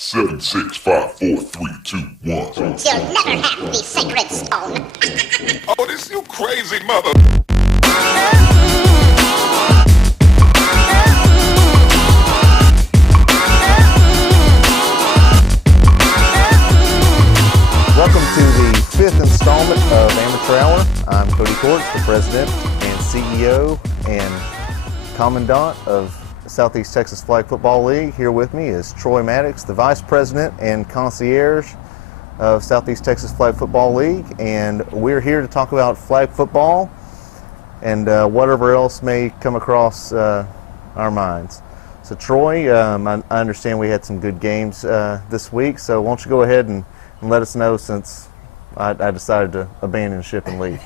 Seven, 6, 5, 4, 3, 2, 1. You'll never have the sacred stone. Oh, this you crazy mother. Welcome to the fifth installment of Amateur Hour. I'm Cody Courts, the president and CEO and commandant of Southeast Texas Flag Football League. Here with me is Troy Maddox, the vice president and concierge of Southeast Texas Flag Football League, and we're here to talk about flag football and whatever else may come across our minds. So Troy, I understand we had some good games this week, so why don't you go ahead and let us know, since I decided to abandon ship and leave.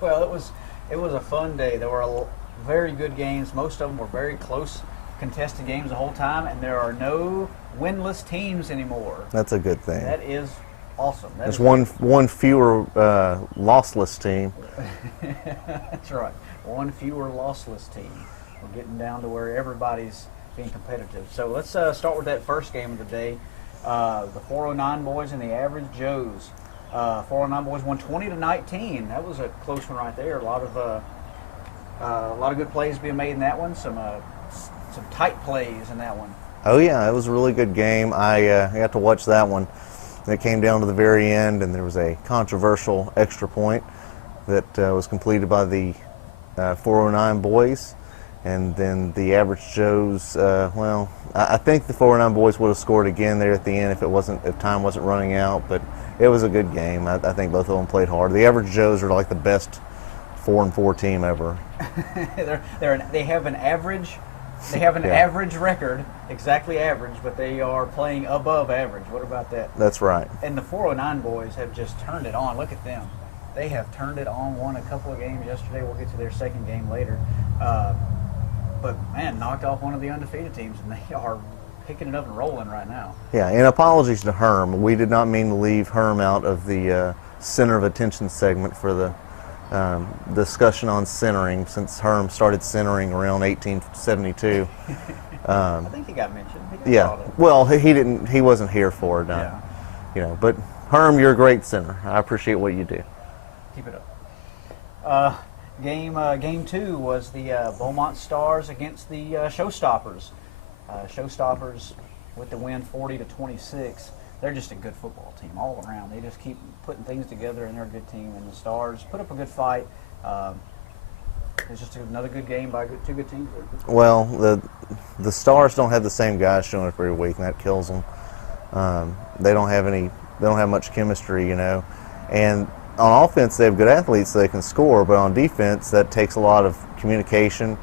Well, it was a fun day. There were very good games. Most of them were very close, contested games the whole time, and there are no winless teams anymore. That's a good thing. That is awesome. There's one fewer lossless team. That's right. One fewer lossless team. We're getting down to where everybody's being competitive. So let's start with that first game of the day. The 409 boys and the Average Joes. 409 boys won 20-19. That was a close one right there. A lot of good plays being made in that one. Some tight plays in that one. Oh yeah, it was a really good game. I got to watch that one. It came down to the very end, and there was a controversial extra point that was completed by the 409 boys. And then the Average Joes, well, I think the 409 boys would have scored again there at the end if time wasn't running out. But it was a good game. I think both of them played hard. The Average Joes are like the best 4-4 team ever. They have an average. They have an average record, exactly average, but they are playing above average. What about that? That's right. And the 409 boys have just turned it on. Look at them. They have turned it on. Won a couple of games yesterday. We'll get to their second game later. But, man, knocked off one of the undefeated teams, and they are picking it up and rolling right now. Yeah, and apologies to Herm. We did not mean to leave Herm out of the center of attention segment for the discussion on centering, since Herm started centering around 1872. I think he got mentioned. Well, he wasn't here for it. Yeah. You know, but Herm, you're a great center. I appreciate what you do. Keep it up. Game two was the Beaumont Stars against the Showstoppers. Showstoppers with the win, 40-26. They're just a good football team all around. They just keep putting things together, and they're a good team. And the Stars put up a good fight. It's just another good game by two good teams there. Well, the Stars don't have the same guys showing up every week, and that kills them. They don't have much chemistry, you know. And on offense, they have good athletes so they can score, but on defense, that takes a lot of communication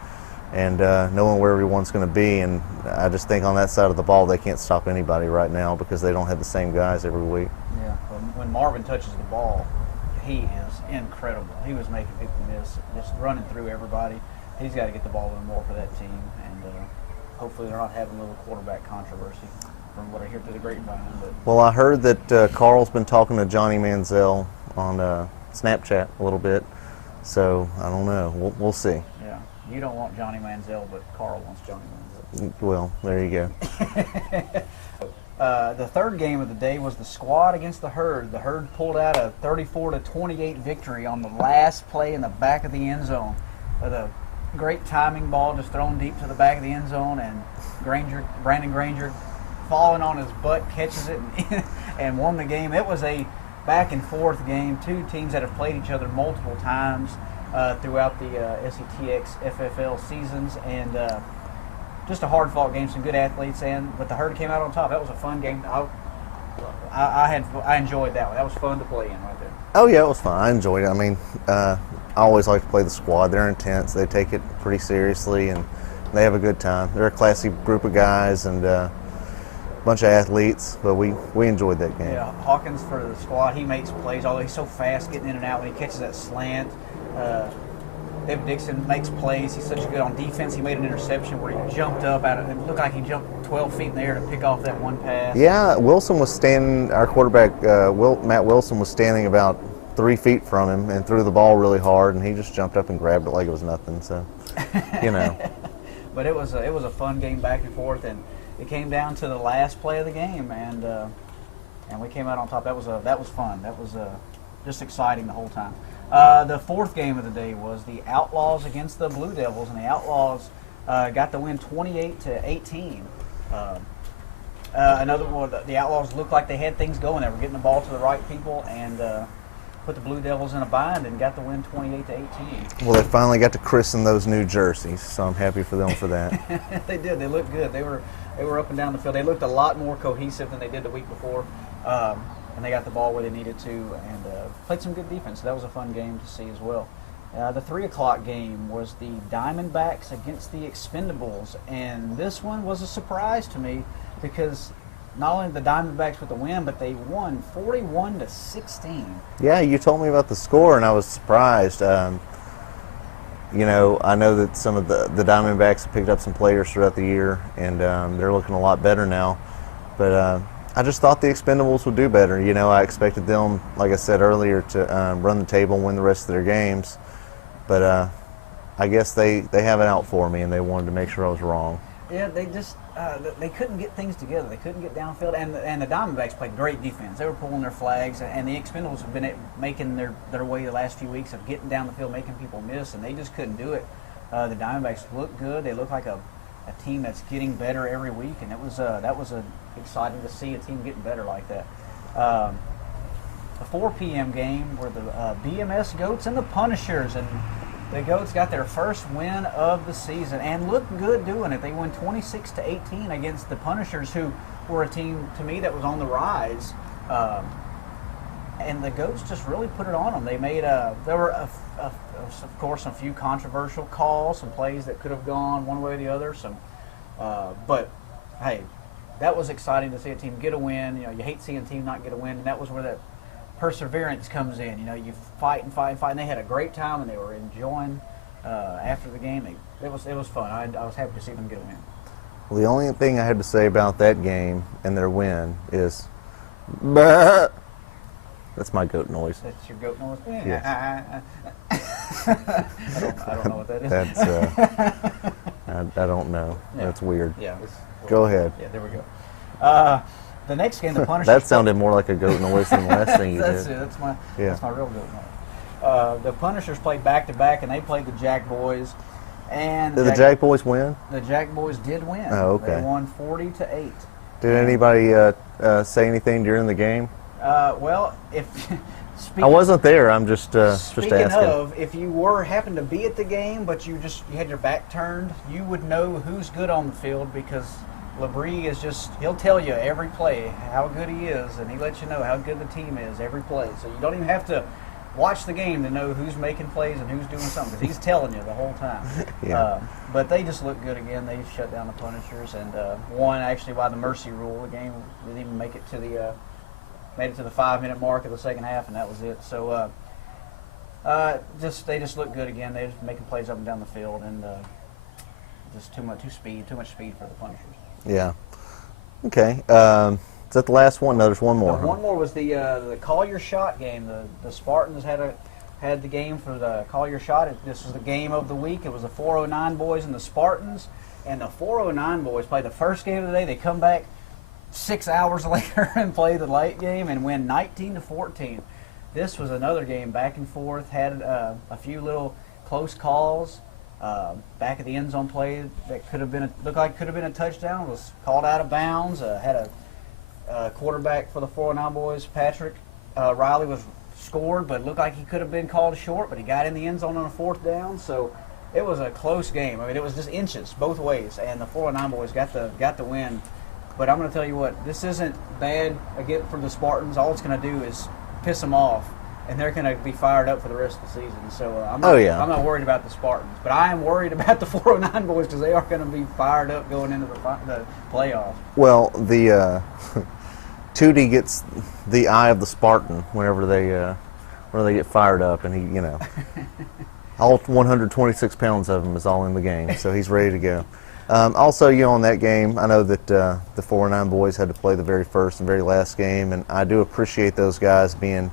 and knowing where everyone's going to be. And I just think on that side of the ball, they can't stop anybody right now because they don't have the same guys every week. Yeah, when Marvin touches the ball, he is incredible. He was making people miss, just running through everybody. He's got to get the ball in more for that team, and hopefully they're not having a little quarterback controversy from what I hear through the grapevine. But well, I heard that Carl's been talking to Johnny Manziel on Snapchat a little bit, so I don't know. We'll see. Yeah, you don't want Johnny Manziel, but Carl wants Johnny Manziel. Well, there you go. The third game of the day was the Squad against the Herd. The Herd pulled out a 34-28 victory on the last play in the back of the end zone. The great timing ball just thrown deep to the back of the end zone, and Brandon Granger, falling on his butt, catches it and won the game. It was a back and forth game. Two teams that have played each other multiple times throughout the SETX FFL seasons, and just a hard-fought game. Some good athletes, but the Herd came out on top. That was a fun game. I enjoyed that one. That was fun to play in right there. Oh yeah, it was fun. I enjoyed it. I mean, I always like to play the Squad. They're intense. They take it pretty seriously, and they have a good time. They're a classy group of guys and bunch of athletes, but we enjoyed that game. Yeah, Hawkins for the Squad, he makes plays, although he's so fast getting in and out when he catches that slant. David Dixon makes plays. He's such good on defense. He made an interception where he jumped up out of it. Looked like he jumped 12 feet in the air to pick off that one pass. Yeah, Wilson was standing, our quarterback, Matt Wilson was standing about 3 feet from him and threw the ball really hard, and he just jumped up and grabbed it like it was nothing. So, you know. But it was a fun game back and forth, and it came down to the last play of the game, and we came out on top. That was fun. That was just exciting the whole time. The fourth game of the day was the Outlaws against the Blue Devils, and the Outlaws got the win 28-18. Another one, the Outlaws looked like they had things going. They were getting the ball to the right people and put the Blue Devils in a bind and got the win 28-18. Well, they finally got to christen those new jerseys, so I'm happy for them for that. They did. They looked good. They were up and down the field. They looked a lot more cohesive than they did the week before, and they got the ball where they needed to and played some good defense. So that was a fun game to see as well. The 3 o'clock game was the Diamondbacks against the Expendables, and this one was a surprise to me because not only the Diamondbacks with the win, but they won 41-16. Yeah, you told me about the score, and I was surprised. You know, I know that some of the Diamondbacks have picked up some players throughout the year, and they're looking a lot better now. But I just thought the Expendables would do better. You know, I expected them, like I said earlier, to run the table and win the rest of their games. But I guess they have it out for me, and they wanted to make sure I was wrong. Yeah, they just they couldn't get things together. They couldn't get downfield, and the Diamondbacks played great defense. They were pulling their flags, and the Expendables have been making their way the last few weeks of getting down the field, making people miss, and they just couldn't do it. The Diamondbacks look good. They look like a team that's getting better every week, and that was exciting to see a team getting better like that. The 4 p.m. game were the BMS Goats and the Punishers, and the Goats got their first win of the season and looked good doing it. They won 26-18 against the Punishers, who were a team, to me, that was on the rise. And the Goats just really put it on them. They made there were, of course, a few controversial calls, some plays that could have gone one way or the other. But, hey, that was exciting to see a team get a win. You know, you hate seeing a team not get a win, and that was where that perseverance comes in. You know, you fight and fight and fight, and they had a great time, and they were enjoying after the game. It was fun. I was happy to see them get a win. Well, the only thing I had to say about that game and their win is, bah! That's my goat noise. That's your goat noise? Yes. I don't know what that is. That's I don't know. Yeah. That's weird. Yeah. Go ahead. Yeah, there we go. The next game, the Punishers. That sounded more like a goat noise than the last thing you That's did. it. Yeah. That's my real goat noise. The Punishers played back-to-back, and they played the Jack Boys. And Did the Jack Boys win? The Jack Boys did win. Oh, okay. They won 40-8. Did anybody say anything during the game? Well, if I wasn't there. I'm just speaking asking. of, if you happened to be at the game, but you had your back turned, you would know who's good on the field because LeBrie he'll tell you every play how good he is, and he lets you know how good the team is every play. So you don't even have to watch the game to know who's making plays and who's doing something because he's telling you the whole time. Yeah. But they just look good again. They shut down the Punishers and won actually by the mercy rule. The game didn't even make it to the 5-minute mark of the second half, and that was it. So they just look good again. They're just making plays up and down the field, and just too much speed for the Punishers. Yeah. Okay. Is that the last one? No, there's one more. One more was the Call Your Shot game. The Spartans had the game for the Call Your Shot. This was the game of the week. It was the 409 boys and the Spartans, and the 409 boys played the first game of the day. They come back 6 hours later and play the late game and win 19-14. This was another game back and forth. Had a few little close calls. Back at the end zone play that could have been a touchdown was called out of bounds. Had a quarterback for the 409 boys, Patrick Riley, was scored, but looked like he could have been called short, but he got in the end zone on a 4th down. So it was a close game. I mean, it was just inches both ways, and the 409 boys got the win. But I'm going to tell you what, this isn't bad again for the Spartans. All it's going to do is piss them off, and they're going to be fired up for the rest of the season. So I'm not worried about the Spartans, but I am worried about the 409 boys because they are going to be fired up going into the playoffs. Well, the Tootie gets the eye of the Spartan whenever they get fired up, and he, all 126 pounds of him is all in the game, so he's ready to go. Also, on that game, I know that the 409 boys had to play the very first and very last game, and I do appreciate those guys being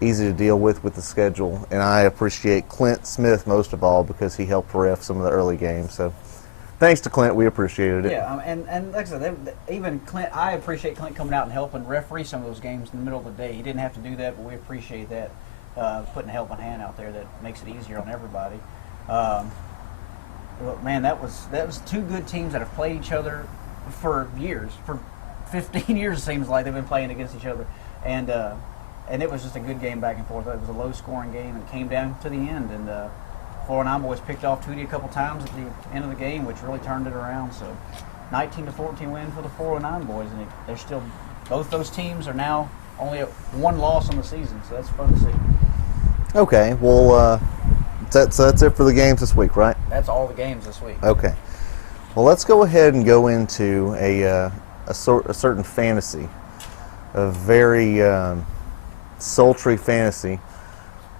easy to deal with the schedule, and I appreciate Clint Smith most of all because he helped ref some of the early games. So thanks to Clint, we appreciated it. Yeah, and like I said, even Clint, I appreciate Clint coming out and helping referee some of those games in the middle of the day. He didn't have to do that, but we appreciate that, putting a helping hand out there that makes it easier on everybody. Man, that was two good teams that have played each other for years, for 15 years it seems like they've been playing against each other, and it was just a good game back and forth. It was a low-scoring game, and it came down to the end, and 409 boys picked off Tootie a couple times at the end of the game, which really turned it around. So 19-14 win for the 409 boys, and they're still, both those teams are now only at one loss on the season, so that's fun to see. Okay, well, that's it for the games this week, right? That's all the games this week. Okay. Well, let's go ahead and go into a certain fantasy, a very sultry fantasy,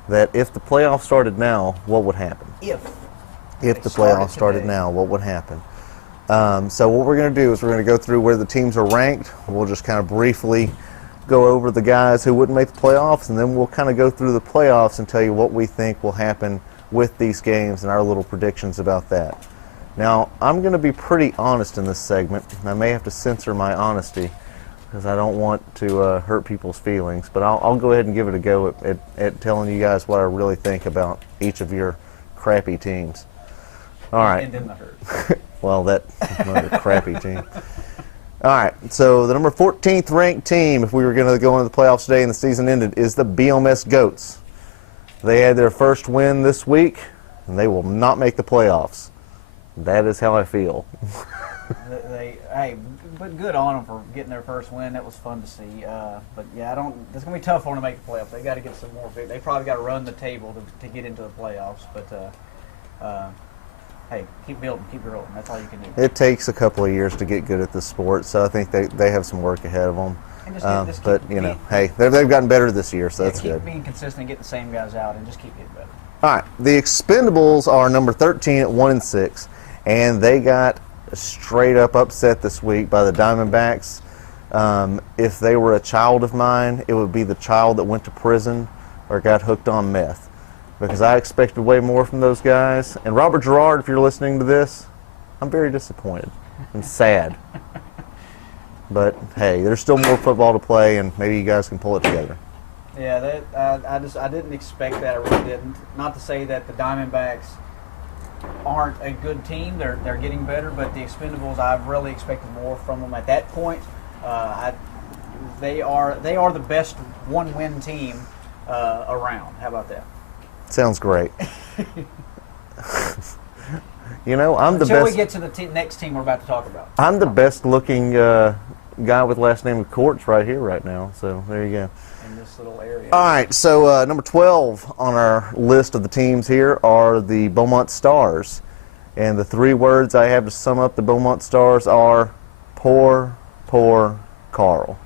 that if the playoffs started now, what would happen? If the playoffs started now, what would happen? So what we're going to do is we're going to go through where the teams are ranked. We'll just kind of briefly go over the guys who wouldn't make the playoffs, and then we'll kind of go through the playoffs and tell you what we think will happen with these games and our little predictions about that. Now, I'm going to be pretty honest in this segment. I may have to censor my honesty because I don't want to hurt people's feelings, but I'll go ahead and give it a go at telling you guys what I really think about each of your crappy teams. All right. And in the hurt. Well, that another crappy team. All right, so the number 14th ranked team, if we were going to go into the playoffs today and the season ended, is the BMS Goats. They had their first win this week, and they will not make the playoffs. That is how I feel. Hey, but good on them for getting their first win. That was fun to see. But yeah, it's going to be tough for them to make the playoffs. They got to get some more. They probably got to run the table to get into the playoffs. But hey, keep building, keep growing. That's all you can do. It takes a couple of years to get good at this sport, so I think they have some work ahead of them. But you know, hey, they've gotten better this year, so that's good. Keep being consistent, get the same guys out, and just keep getting better. All right, the Expendables are number 13 at 1-6, and they got a straight up upset this week by the Diamondbacks. If they were a child of mine, it would be the child that went to prison or got hooked on meth, because I expected way more from those guys. And Robert Girard, if you're listening to this, I'm very disappointed and sad. But hey, there's still more football to play, and maybe you guys can pull it together. Yeah, I didn't expect that. I really didn't. Not to say that the Diamondbacks aren't a good team. They're getting better, but the Expendables, I've really expected more from them at that point. They are the best one-win team around. How about that? Sounds great. You know, I'm the best. Until we get to the next team we're about to talk about. I'm the best-looking guy with last name of Courts right here, right now. So there you go. In this little area. All right. So number 12 on our list of the teams here are the Beaumont Stars, and the three words I have to sum up the Beaumont Stars are poor Carl.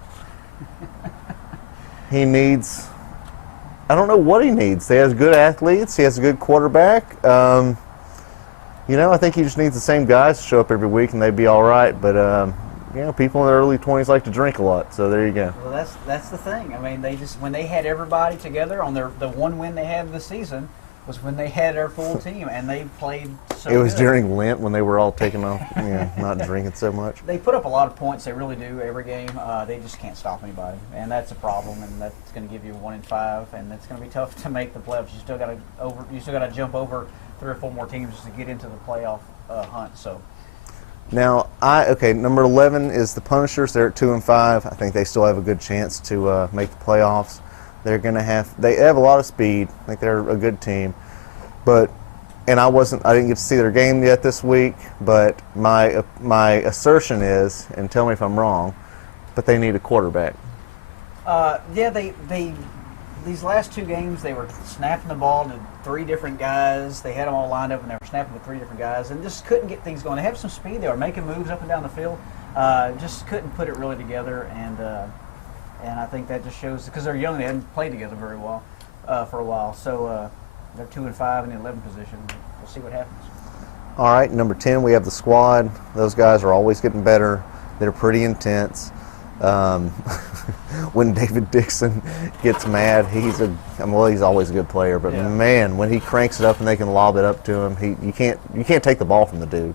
He needs. I don't know what he needs. He has good athletes. He has a good quarterback. You know, I think he just needs the same guys to show up every week, and they'd be all right. But you know, people in their early 20s like to drink a lot, so there you go. Well, that's the thing. I mean, when they had everybody together on the one win they had this season was when they had their full team, and they played so good. It was during Lent when they were all taking off, you know, not drinking so much. They put up a lot of points. They really do every game. They just can't stop anybody, and that's a problem. And that's going to give you 1 in 5, and it's going to be tough to make the playoffs. You still got to jump over 3 or 4 more teams just to get into the playoff hunt. So. Now, number 11 is the Punishers. They're at 2 and 5. I think they still have a good chance to make the playoffs. They have a lot of speed. I think they're a good team. I didn't get to see their game yet this week, but my assertion is, and tell me if I'm wrong, but they need a quarterback. Yeah, these last 2 games, they were snapping the ball to 3 different guys. They had them all lined up, and they were snapping to 3 different guys, and just couldn't get things going. They have some speed. They were making moves up and down the field. Just couldn't put it really together, and I think that just shows, because they're young, they haven't played together very well for a while. So they're 2 and 5 in the 11th position. We'll see what happens. All right, number 10, we have the Squad. Those guys are always getting better. They're pretty intense. When David Dixon gets mad, he's always a good player, but man, when he cranks it up and they can lob it up to him, you can't take the ball from the dude.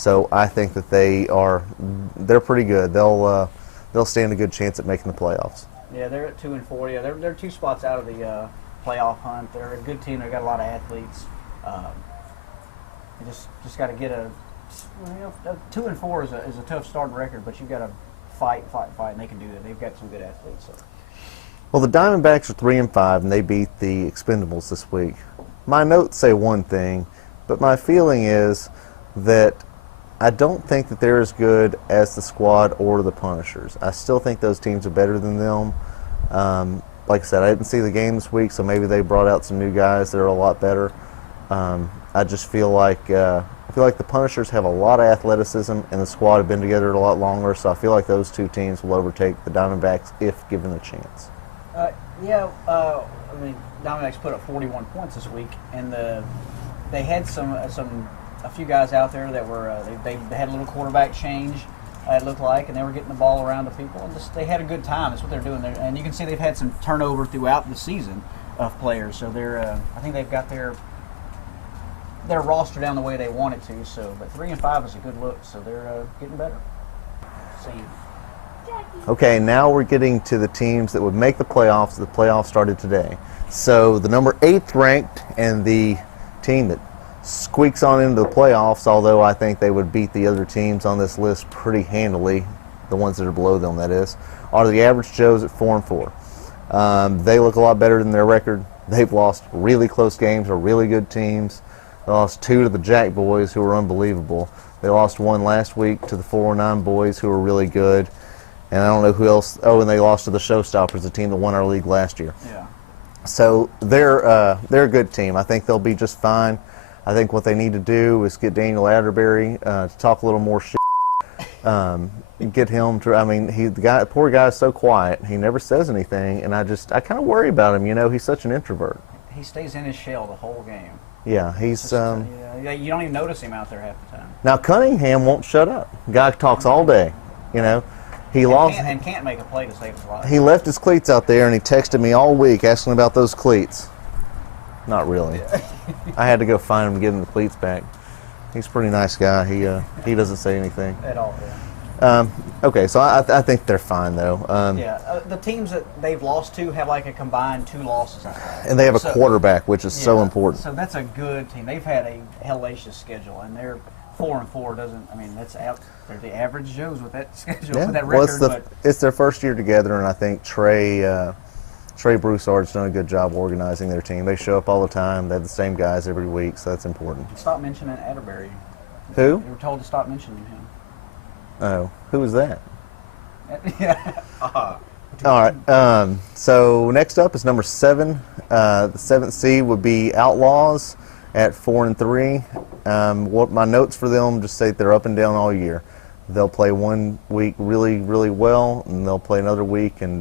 So I think that they're pretty good. They'll stand a good chance at making the playoffs. Yeah, they're at 2-4. Yeah, they're 2 spots out of the playoff hunt. They're a good team. They've got a lot of athletes. You just got to get 2-4 is a tough starting record, but you've got to fight, and they can do that. They've got some good athletes. So. Well, the Diamondbacks are 3-5, and they beat the Expendables this week. My notes say one thing, but my feeling is that I don't think that they're as good as the Squad or the Punishers. I still think those teams are better than them. Like I said, I didn't see the game this week, so maybe they brought out some new guys that are a lot better. I just feel like the Punishers have a lot of athleticism, and the Squad have been together a lot longer. So I feel like those two teams will overtake the Diamondbacks if given a chance. I mean, Diamondbacks put up 41 points this week, and they had a few guys out there that were they had a little quarterback change. It looked like, and they were getting the ball around to people, and they had a good time. That's what they're doing there, and you can see they've had some turnover throughout the season of players. So I think they've got their roster down the way they want it to. So, but 3-5 is a good look. So they're getting better. Same. Okay, now we're getting to the teams that would make the playoffs. The playoffs started today. So the number 8th ranked and the team that squeaks on into the playoffs, although I think they would beat the other teams on this list pretty handily, the ones that are below them, that is, are the Average Joes at 4-4. They look a lot better than their record. They've lost really close games to really good teams. They lost 2 to the Jack Boys, who were unbelievable. They lost 1 last week to the 409 Boys, who were really good. And I don't know who else. Oh, and they lost to the Showstoppers, the team that won our league last year. Yeah. So they're a good team. I think they'll be just fine. I think what they need to do is get Daniel Atterbury to talk a little more shit. Get him to. I mean, the poor guy is so quiet. He never says anything, and I kind of worry about him. You know, he's such an introvert. He stays in his shell the whole game. Yeah, he's. You don't even notice him out there half the time. Now Cunningham won't shut up. Guy talks all day. You know. He lost and can't make a play to save his life. He left his cleats out there, and he texted me all week asking about those cleats. Not really. I had to go find him and give him the cleats back. He's a pretty nice guy. He doesn't say anything at all. Yeah. Okay, so I think they're fine though. The teams that they've lost to have like a combined 2 losses. I think. And they have a quarterback, which is so important. So that's a good team. They've had a hellacious schedule, and they're 4-4 doesn't. I mean, that's out. They're the Average Joes with that schedule, with that record. Well, it's their first year together, and I think Trey Broussard's done a good job organizing their team. They show up all the time. They have the same guys every week, so that's important. Stop mentioning Atterbury. Who? You were told to stop mentioning him. Oh, who was that? Yeah. All right. So next up is number 7. The 7th seed would be Outlaws at 4-3. What my notes for them just say they're up and down all year. They'll play one week really, really well, and they'll play another week and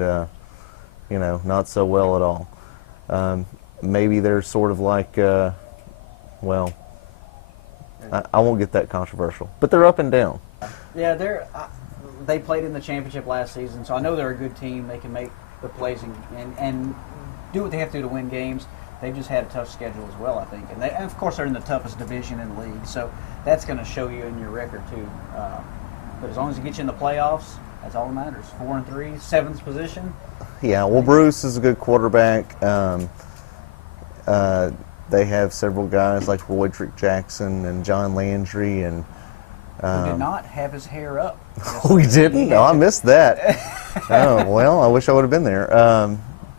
not so well at all. Maybe they're sort of like, I won't get that controversial, but they're up and down. Yeah, they played in the championship last season, so I know they're a good team. They can make the plays and do what they have to do to win games. They've just had a tough schedule as well, I think. And of course, they're in the toughest division in the league, so that's going to show you in your record, too. But as long as you get you in the playoffs, that's all that matters. 4-3, 7th position. Yeah, well, Bruce is a good quarterback. They have several guys like Roydrick Jackson and John Landry. And who did not have his hair up. Oh, he didn't? No, I missed that. Oh, well, I wish I would have been there.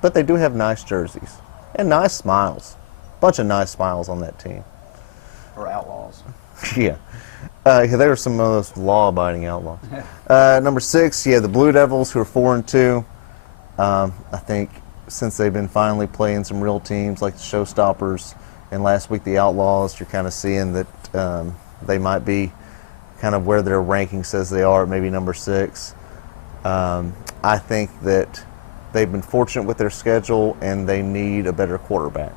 But they do have nice jerseys. And nice smiles. Bunch of nice smiles on that team. For Outlaws. Yeah. They were some of those law-abiding outlaws. Number 6, the Blue Devils, who are 4-2. I think since they've been finally playing some real teams like the Showstoppers and last week the Outlaws, you're kind of seeing that they might be kind of where their ranking says they are, maybe number 6. I think that they've been fortunate with their schedule, and they need a better quarterback.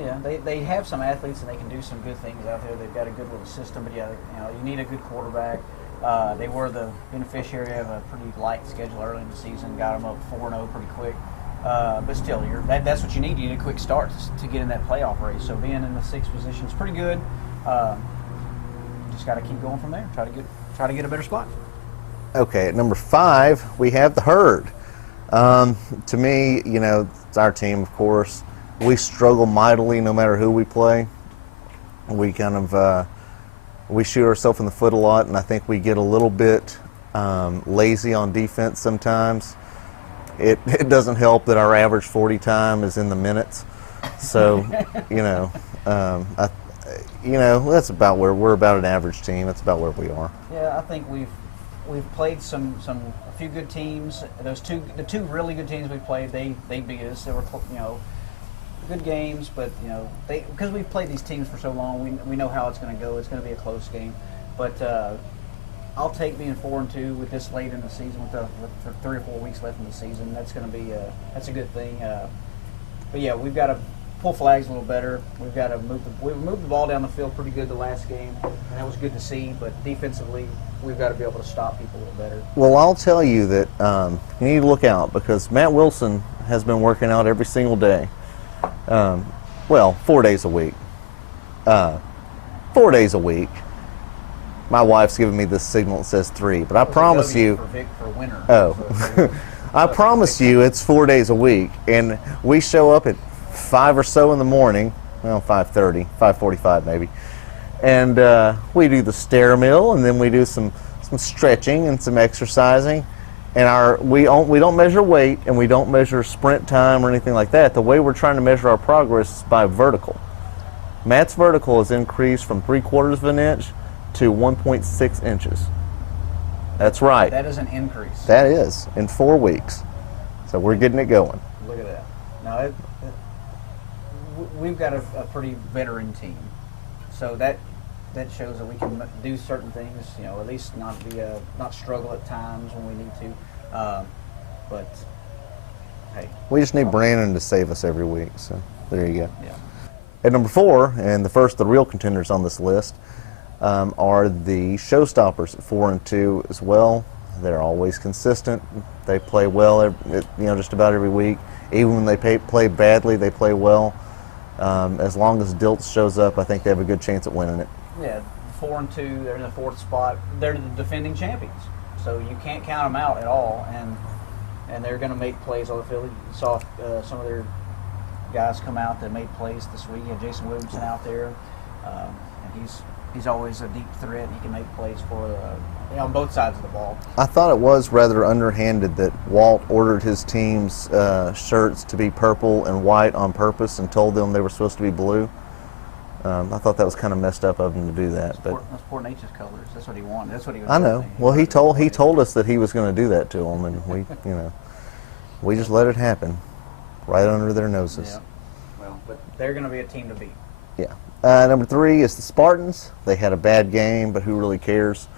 Yeah, they have some athletes, and they can do some good things out there. They've got a good little system, but you need a good quarterback. They were the beneficiary of a pretty light schedule early in the season, got them up 4-0 pretty quick. But still, that's what you need. You need a quick start to get in that playoff race. So being in the 6th position is pretty good. just got to keep going from there. Try to get a better spot. Okay, at number 5, we have the Herd. To me, it's our team, of course. We struggle mightily no matter who we play. We kind of we shoot ourselves in the foot a lot, and I think we get a little bit lazy on defense sometimes. It doesn't help that our average 40 time is in the minutes. So, that's about where we're about an average team. That's about where we are. Yeah, I think we've played a few good teams. The two really good teams we played, they beat us. They were good games, but because we've played these teams for so long, we know how it's going to go. It's going to be a close game, but I'll take being 4-2 with this late in the season, with 3 or 4 weeks left in the season. That's going to be that's a good thing. But yeah, we've got to pull flags a little better. We've got to we moved the ball down the field pretty good the last game, and that was good to see. But defensively, we've got to be able to stop people a little better. Well, I'll tell you that you need to look out, because Matt Wilson has been working out every single day. 4 days a week. 4 days a week. My wife's giving me this signal that says 3, but I promise you. For winter. Oh, I promise you, it's 4 days a week, and we show up at 5 or so in the morning. Well, 5:30, 5:45 maybe, and we do the stair mill, and then we do some stretching and some exercising. And we don't measure weight, and we don't measure sprint time or anything like that. The way we're trying to measure our progress is by vertical. Matt's vertical has increased from 3/4 of an inch to 1.6 inches. That's right. That is an increase. That is, in 4 weeks. So we're getting it going. Look at that. Now, we've got a pretty veteran team, so that shows that we can do certain things. At least not struggle at times when we need to. But hey, we just need Brandon to save us every week. So there you go. Yeah. At number 4, and the first of the real contenders on this list, are the Showstoppers at 4-2 as well. They're always consistent. They play well, just about every week. Even when they play badly, they play well. As long as Dilts shows up, I think they have a good chance at winning it. Yeah, 4-2. They're in the 4th spot. They're the defending champions, so you can't count them out at all. And they're going to make plays on the field. You saw some of their guys come out that made plays this week. You had Jason Williamson out there, and he's always a deep threat. He can make plays for on both sides of the ball. I thought it was rather underhanded that Walt ordered his team's shirts to be purple and white on purpose and told them they were supposed to be blue. I thought that was kind of messed up of him to do that. That's poor Nature's colors. That's what he wanted. That's what he was. I know. Saying. Well, he told us that he was going to do that to them, and we just let it happen, right under their noses. Yeah. Well, but they're going to be a team to beat. Yeah. Number 3 is the Spartans. They had a bad game, but who really cares?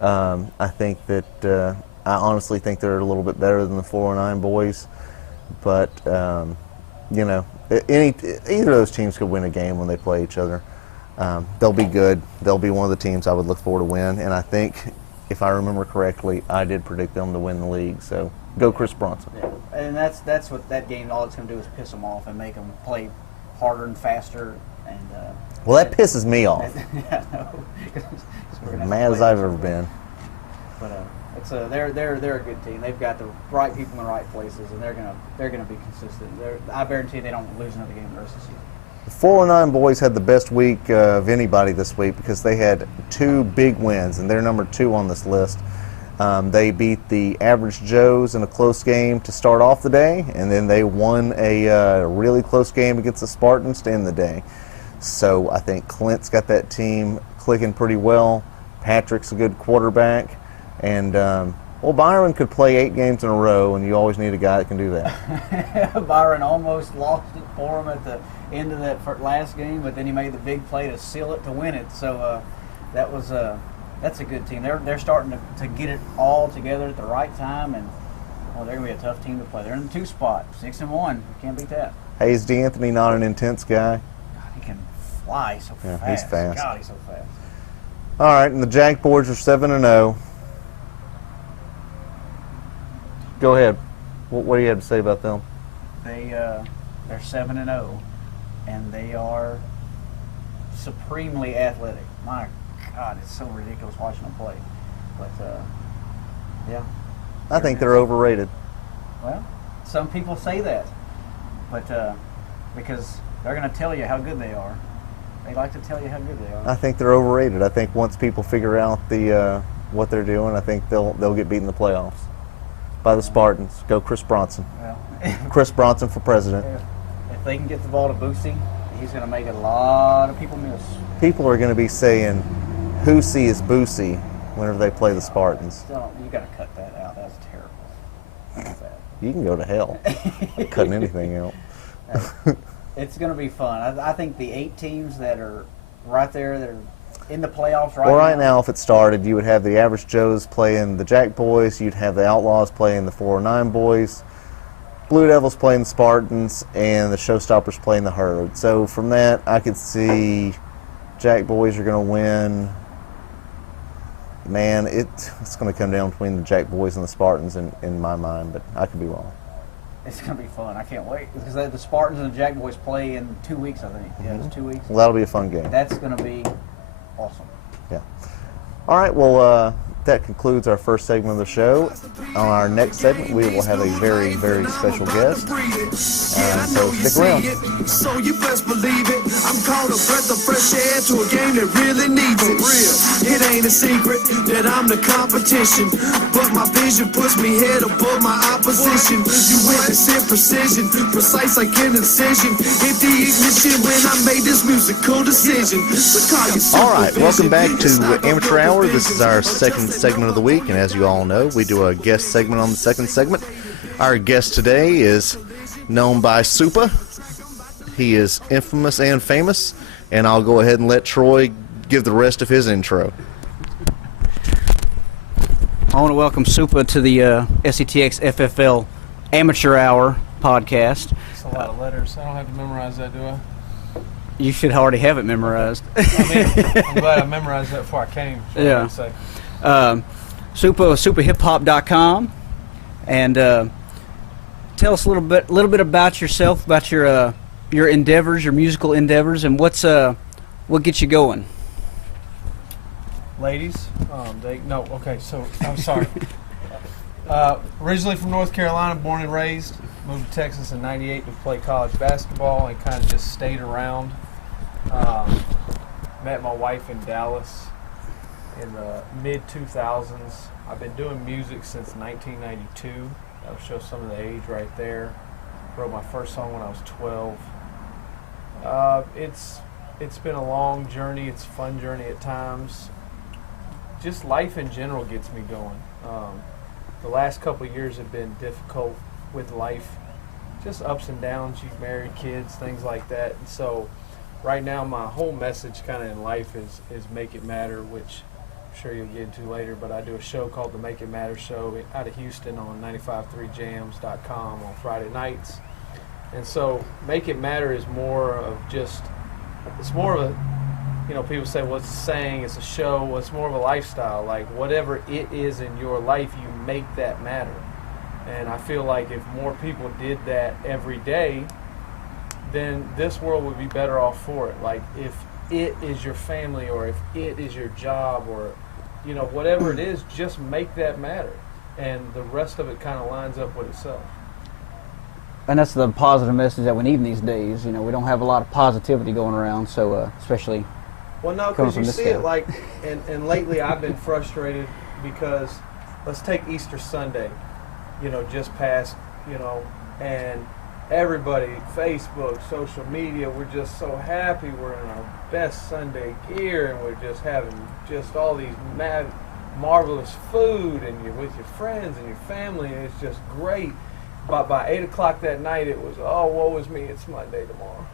Yeah. I think that I honestly think they're a little bit better than the 4-9 boys, but either of those teams could win a game when they play each other. They'll be good. They'll be one of the teams I would look forward to win, and I think, if I remember correctly, I did predict them to win the league. So go Chris Bronson. Yeah. And that's what that game. All it's going to do is piss them off and make them play harder and faster. And well, that pisses me off. Yeah, no. Mad as I've ever been. But they're a good team. They've got the right people in the right places, and they're gonna be consistent. I guarantee they don't lose another game the rest of the season. The 4-9 boys had the best week of anybody this week because they had 2 big wins, and they're number 2 on this list. They beat the Average Joes in a close game to start off the day, and then they won a really close game against the Spartans to end the day. So I think Clint's got that team clicking pretty well. Patrick's a good quarterback. And, Byron could play 8 games in a row, and you always need a guy that can do that. Byron almost lost it for him at the end of that last game, but then he made the big play to seal it to win it. So that's a good team. They're starting to get it all together at the right time, and they're going to be a tough team to play. They're in the 2 spot, 6-1. You can't beat that. Hey, is D'Anthony not an intense guy? God, he can fly so fast. Yeah, he's fast. God, he's so fast. All right, and the Jack boys are 7-0. Go ahead. What do you have to say about them? They're 7-0, and they are supremely athletic. My God, it's so ridiculous watching them play. But yeah. I think they're overrated. Well, some people say that, but because they're going to tell you how good they are. They like to tell you how good they are. I think they're overrated. I think once people figure out the what they're doing, I think they'll get beat in the playoffs by the Spartans. Go Chris Bronson. Well, Chris Bronson for president. if they can get the ball to Boosie, he's going to make a lot of people miss. People are going to be saying, "Whosie is Boosie" whenever they play the Spartans. You got to cut that out. That's terrible. That's bad. You can go to hell. I'm cutting anything out. It's going to be fun. I think the 8 teams that are right there, that are in the playoffs Well, right now, if it started, you would have the Average Joes playing the Jack Boys. You'd have the Outlaws playing the 409 Boys. Blue Devils playing the Spartans, and the Showstoppers playing the Herd. So from that, I could see Jack Boys are going to win. Man, it's going to come down between the Jack Boys and the Spartans in my mind, but I could be wrong. It's going to be fun. I can't wait. Because the Spartans and the Jack Boys play in 2 weeks, I think. Yeah, it's 2 weeks. Well, that'll be a fun game. That's going to be awesome. Yeah. All right, well, that concludes our first segment of the show. On our next segment, we will have a very, very special guest. So stick around. So you best believe it. I'm called a breath of fresh air to a game that really needs it. It ain't a secret that I'm the competition, but my vision puts me head above my opposition. You witness in precision, precise like an incision. Hit the ignition when I made this musical decision. So call yourself All right, a welcome vision. back to Amateur Hour. This is our second segment of the week, and as you all know, we do a guest segment on the second segment. Our guest today is known by Supa. He is infamous and famous, and I'll go ahead and let Troy give the rest of his intro. I want to welcome Supa to the SETX FFL Amateur Hour podcast. It's a lot of letters. I don't have to memorize that, do I? You should already have it memorized. I mean, I'm glad I memorized that before I came. That's what Yeah. I would say. SupaHipHop.com, and tell us a little bit about yourself, about your endeavors, your musical endeavors, and what gets you going. Ladies, so I'm sorry. Originally from North Carolina, born and raised. Moved to Texas in '98 to play college basketball and kind of just stayed around. Met my wife in Dallas in the mid-2000s. I've been doing music since 1992. That'll show some of the age right there. Wrote my first song when I was 12. It's been a long journey. It's a fun journey at times. Just life in general gets me going. The last couple of years have been difficult with life. Just ups and downs. You've married, kids, things like that. And so right now my whole message kind of in life is make it matter, which I'm sure you'll get into later, but I do a show called the Make It Matter Show out of Houston on 953jams.com on Friday nights. And so Make It Matter is more of a, people say, well, it's a saying, it's a show. Well, it's more of a lifestyle. Like, whatever it is in your life, you make that matter. And I feel like if more people did that every day, then this world would be better off for it. Like, if it is your family, or if it is your job, or, whatever it is, just make that matter. And the rest of it kind of lines up with itself. And that's the positive message that we need in these days. We don't have a lot of positivity going around, so especially. Well, no, coming because from you this see guy. it like, and lately I've been frustrated because, let's take Easter Sunday, just passed, and everybody, Facebook, social media, we're just so happy. We're in our best Sunday gear, and we're just having just all these marvelous food, and you're with your friends and your family, and it's just great. But by 8 o'clock that night, it was, oh, woe is me, it's Monday tomorrow.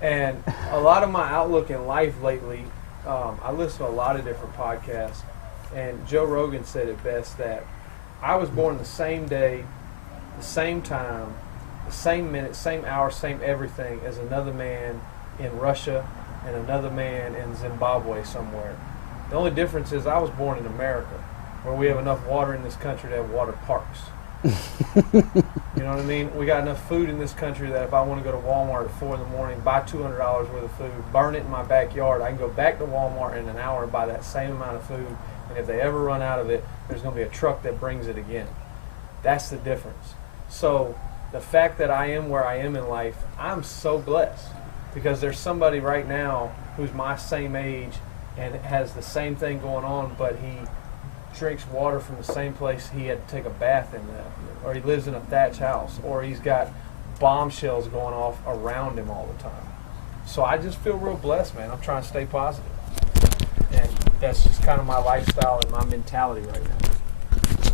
And a lot of my outlook in life lately, I listen to a lot of different podcasts, and Joe Rogan said it best that I was born the same day, the same time, the same minute, same hour, same everything as another man in Russia and another man in Zimbabwe somewhere. The only difference is I was born in America, where we have enough water in this country to have water parks. You know what I mean? We got enough food in this country that if I want to go to Walmart at 4 in the morning, buy $200 worth of food, burn it in my backyard, I can go back to Walmart in an hour and buy that same amount of food. And if they ever run out of it, there's going to be a truck that brings it again. That's the difference. So the fact that I am where I am in life, I'm so blessed because there's somebody right now who's my same age and has the same thing going on, but he drinks water from the same place he had to take a bath in that, or he lives in a thatch house, or he's got bombshells going off around him all the time. So I just feel real blessed, man. I'm trying to stay positive. And that's just kind of my lifestyle and my mentality right now.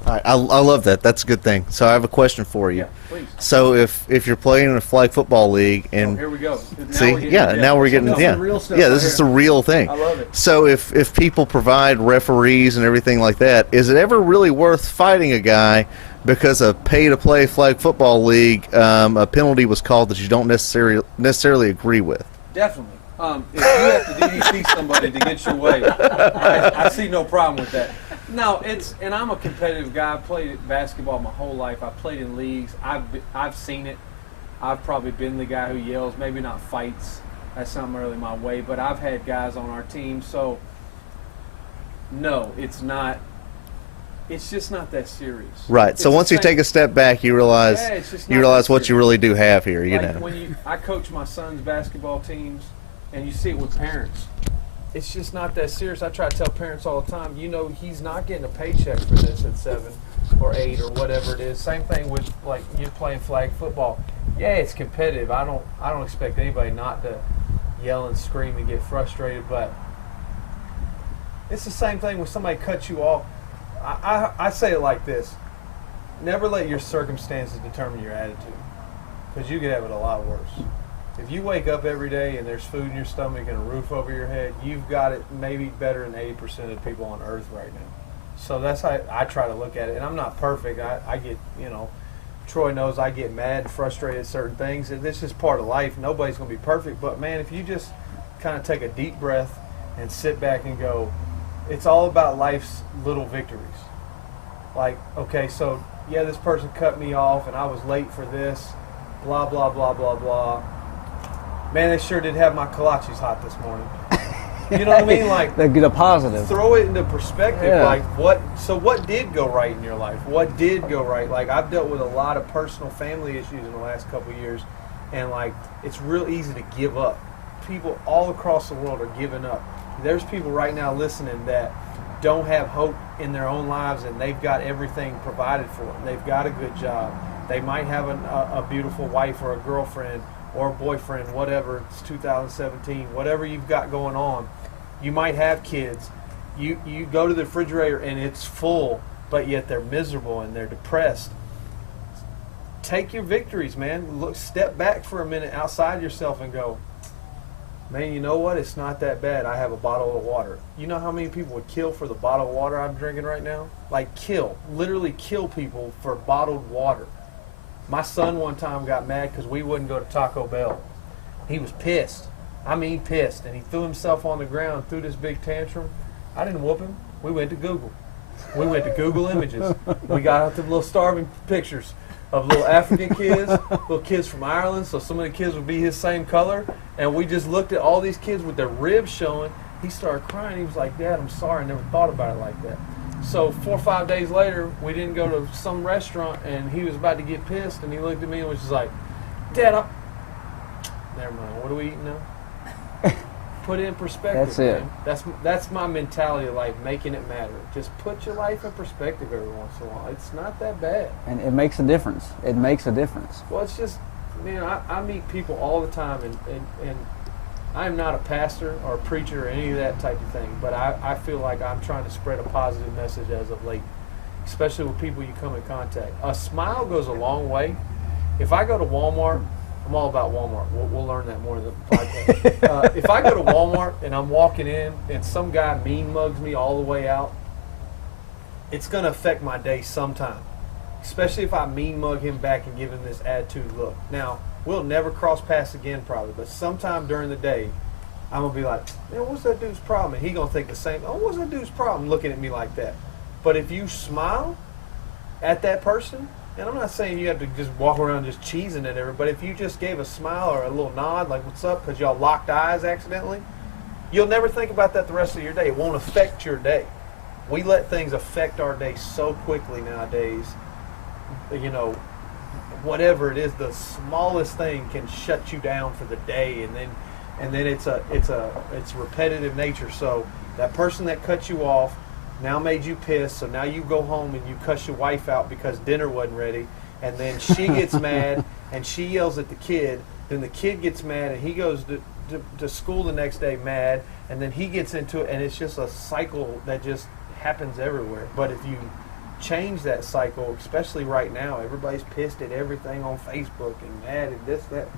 All right, I love that. That's a good thing. So I have a question for you. Yeah, please. So if you're playing in a flag football league and Here we go. now we're getting Some real stuff yeah, right this is here. the real thing. I love it. So if people provide referees and everything like that, is it ever really worth fighting a guy because a pay-to-play flag football league a penalty was called that you don't necessarily agree with? Definitely. If you have to DDT somebody to get your way, I see no problem with that. No, and I'm a competitive guy. I played basketball my whole life. I played in leagues. I've seen it. I've probably been the guy who yells. Maybe not fights. That's not really my way. But I've had guys on our team. So no, it's not. It's just not that serious. Right. It's So the once you same- take a step back, you realize Yeah, it's just you not realize that what you serious. really do have here. You Like know. when I coach my son's basketball teams, and you see it with parents. It's just not that serious. I try to tell parents all the time, he's not getting a paycheck for this at 7 or 8 or whatever it is. Same thing with like you playing flag football. Yeah, it's competitive. I don't expect anybody not to yell and scream and get frustrated, but it's the same thing when somebody cuts you off. I say it like this: never let your circumstances determine your attitude, because you could have it a lot worse. If you wake up every day and there's food in your stomach and a roof over your head, you've got it maybe better than 80% of the people on earth right now. So that's how I try to look at it. And I'm not perfect. I get, Troy knows I get mad and frustrated at certain things. And this is part of life. Nobody's going to be perfect. But, man, if you just kind of take a deep breath and sit back and go, it's all about life's little victories. Like, okay, so, yeah, this person cut me off and I was late for this, blah, blah, blah, blah, blah. Man, they sure did have my kolaches hot this morning. You know what I mean? Like, the positive. throw it into perspective. Yeah. Like, what did go right in your life? What did go right? Like, I've dealt with a lot of personal family issues in the last couple of years, and, like, it's real easy to give up. People all across the world are giving up. There's people right now listening that don't have hope in their own lives, and they've got everything provided for them. They've got a good job. They might have a beautiful wife or a girlfriend or a boyfriend, whatever. It's 2017. Whatever you've got going on, you might have kids. You go to the refrigerator and it's full, but yet they're miserable and they're depressed. Take your victories, man. Look, step back for a minute outside yourself and go, man, you know what? It's not that bad. I have a bottle of water. You know how many people would kill for the bottle of water I'm drinking right now? Like literally kill people for bottled water. My son one time got mad because we wouldn't go to Taco Bell. He was pissed. I mean pissed. And he threw himself on the ground, threw this big tantrum. I didn't whoop him. We went to Google. We went to Google Images. We got out the little starving pictures of little African kids, little kids from Ireland, so some of the kids would be his same color. And we just looked at all these kids with their ribs showing. He started crying. He was like, Dad, I'm sorry. I never thought about it like that. So 4 or 5 days later, we didn't go to some restaurant, and he was about to get pissed, and he looked at me and was just like, Dad, never mind. What are we eating now? Put it in perspective. That's it. Man. That's my mentality of life, making it matter. Just put your life in perspective every once in a while. It's not that bad. And it makes a difference. It makes a difference. Well, it's just, man, I meet people all the time, and I'm not a pastor or a preacher or any of that type of thing, but I feel like I'm trying to spread a positive message as of late, especially with people you come in contact. A smile goes a long way. If I go to Walmart, I'm all about Walmart. We'll learn that more in the podcast. If I go to Walmart and I'm walking in and some guy mean mugs me all the way out, it's going to affect my day sometime, especially if I mean mug him back and give him this attitude look. Now, we'll never cross paths again probably, but sometime during the day, I'm going to be like, man, what's that dude's problem? And he's going to think the same, oh, what's that dude's problem looking at me like that? But if you smile at that person, And I'm not saying you have to just walk around just cheesing at everybody. If you just gave a smile or a little nod, like "What's up?" because y'all locked eyes accidentally, you'll never think about that the rest of your day. It won't affect your day. We let things affect our day so quickly nowadays. You know, whatever it is, the smallest thing can shut you down for the day, and then it's repetitive nature. So that person that cut you off now made you pissed, so now you go home and you cuss your wife out because dinner wasn't ready, and then she gets mad and she yells at the kid, then the kid gets mad and he goes to school the next day mad, and then he gets into it, and it's just a cycle that just happens everywhere. But if you change that cycle, especially right now, everybody's pissed at everything on Facebook and mad at this, that.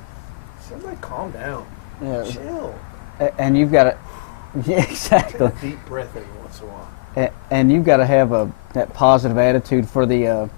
Somebody calm down. Yeah. Chill. And you've got to, yeah, exactly. Take a deep breath every once in a while. And you've got to have that positive attitude for the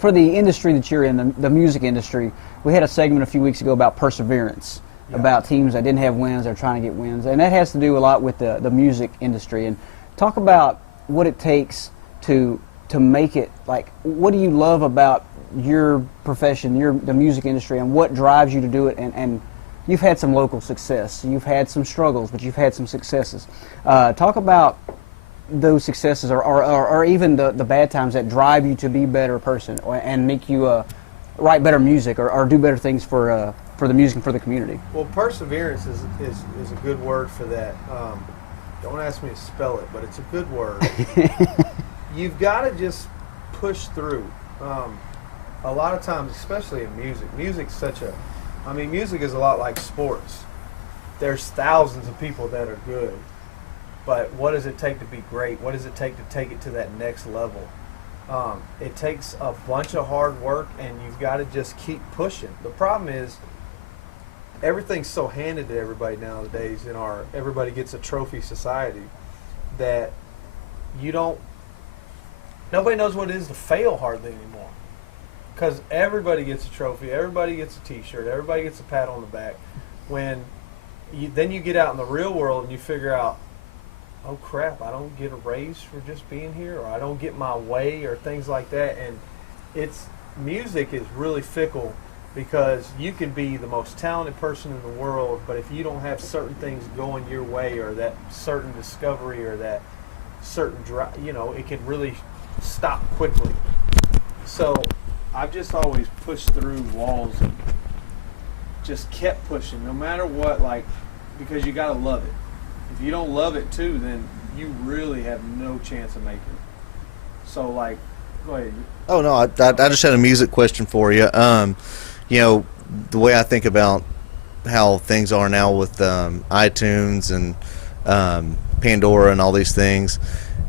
industry that you're in, the music industry. We had a segment a few weeks ago about perseverance, about teams that didn't have wins, they're trying to get wins, and that has to do a lot with the music industry. And talk about what it takes to make it. Like, what do you love about your profession, the music industry, and what drives you to do it? And you've had some local success, you've had some struggles, but you've had some successes. Talk about those successes, or even the bad times that drive you to be a better person and make you write better music or do better things for the music and for the community. Well, perseverance is a good word for that. Don't ask me to spell it, but it's a good word. You've got to just push through. A lot of times, especially in music, music is a lot like sports. There's thousands of people that are good. But what does it take to be great? What does it take to take it to that next level? It takes a bunch of hard work, and you've got to just keep pushing. The problem is everything's so handed to everybody nowadays in our everybody gets a trophy society that nobody knows what it is to fail hardly anymore. Because everybody gets a trophy, everybody gets a t-shirt, everybody gets a pat on the back. Then you get out in the real world and you figure out, oh crap, I don't get a raise for just being here, or I don't get my way, or things like that. And music is really fickle, because you can be the most talented person in the world, but if you don't have certain things going your way, or that certain discovery, or that certain drive, it can really stop quickly. So I've just always pushed through walls and just kept pushing, no matter what, because you gotta love it. If you don't love it too, then you really have no chance of making it. So, go ahead. Oh no, I just had a music question for you. The way I think about how things are now with iTunes and Pandora and all these things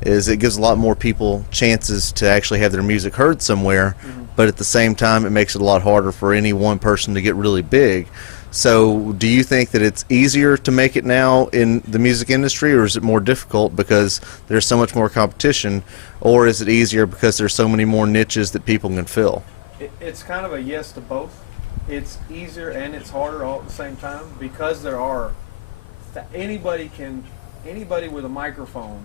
is it gives a lot more people chances to actually have their music heard somewhere, but at the same time it makes it a lot harder for any one person to get really big. So do you think that it's easier to make it now in the music industry, or is it more difficult because there's so much more competition, or is it easier because there's so many more niches that people can fill? It's kind of a yes to both. It's easier and it's harder all at the same time, because there are anybody with a microphone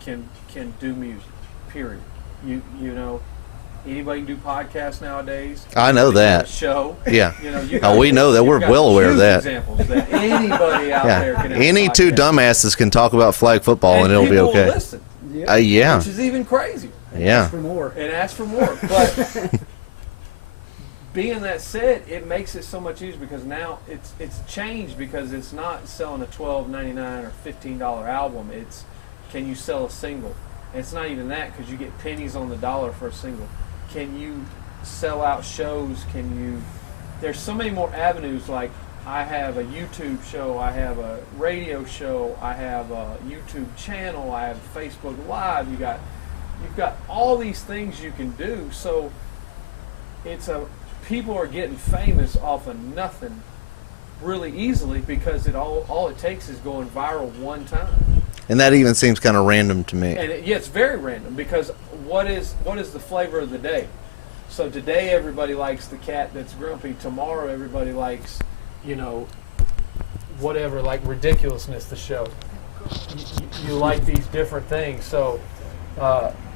can do music, period. Anybody can do podcasts nowadays. I know that. Show. Yeah. We know that. We're well aware of that. Examples that anybody out there can have. Any two dumbasses can talk about flag football and it'll be okay. Will listen, yeah. Which is even crazy. Yeah. Ask for more. And ask for more. But being that said, it makes it so much easier, because now it's changed, because it's not selling a $12.99 or $15 album. It's, can you sell a single? And it's not even that, because you get pennies on the dollar for a single. Can you sell out shows? There's so many more avenues. Like, I have a YouTube show, I have a radio show, I have a YouTube channel, I have Facebook Live. You've got all these things you can do. So people are getting famous off of nothing really easily, because all it takes is going viral one time. And that even seems kind of random to me. And it's very random, because what is the flavor of the day? So today everybody likes the cat that's grumpy. Tomorrow everybody likes, whatever, like ridiculousness, the show. You like these different things. So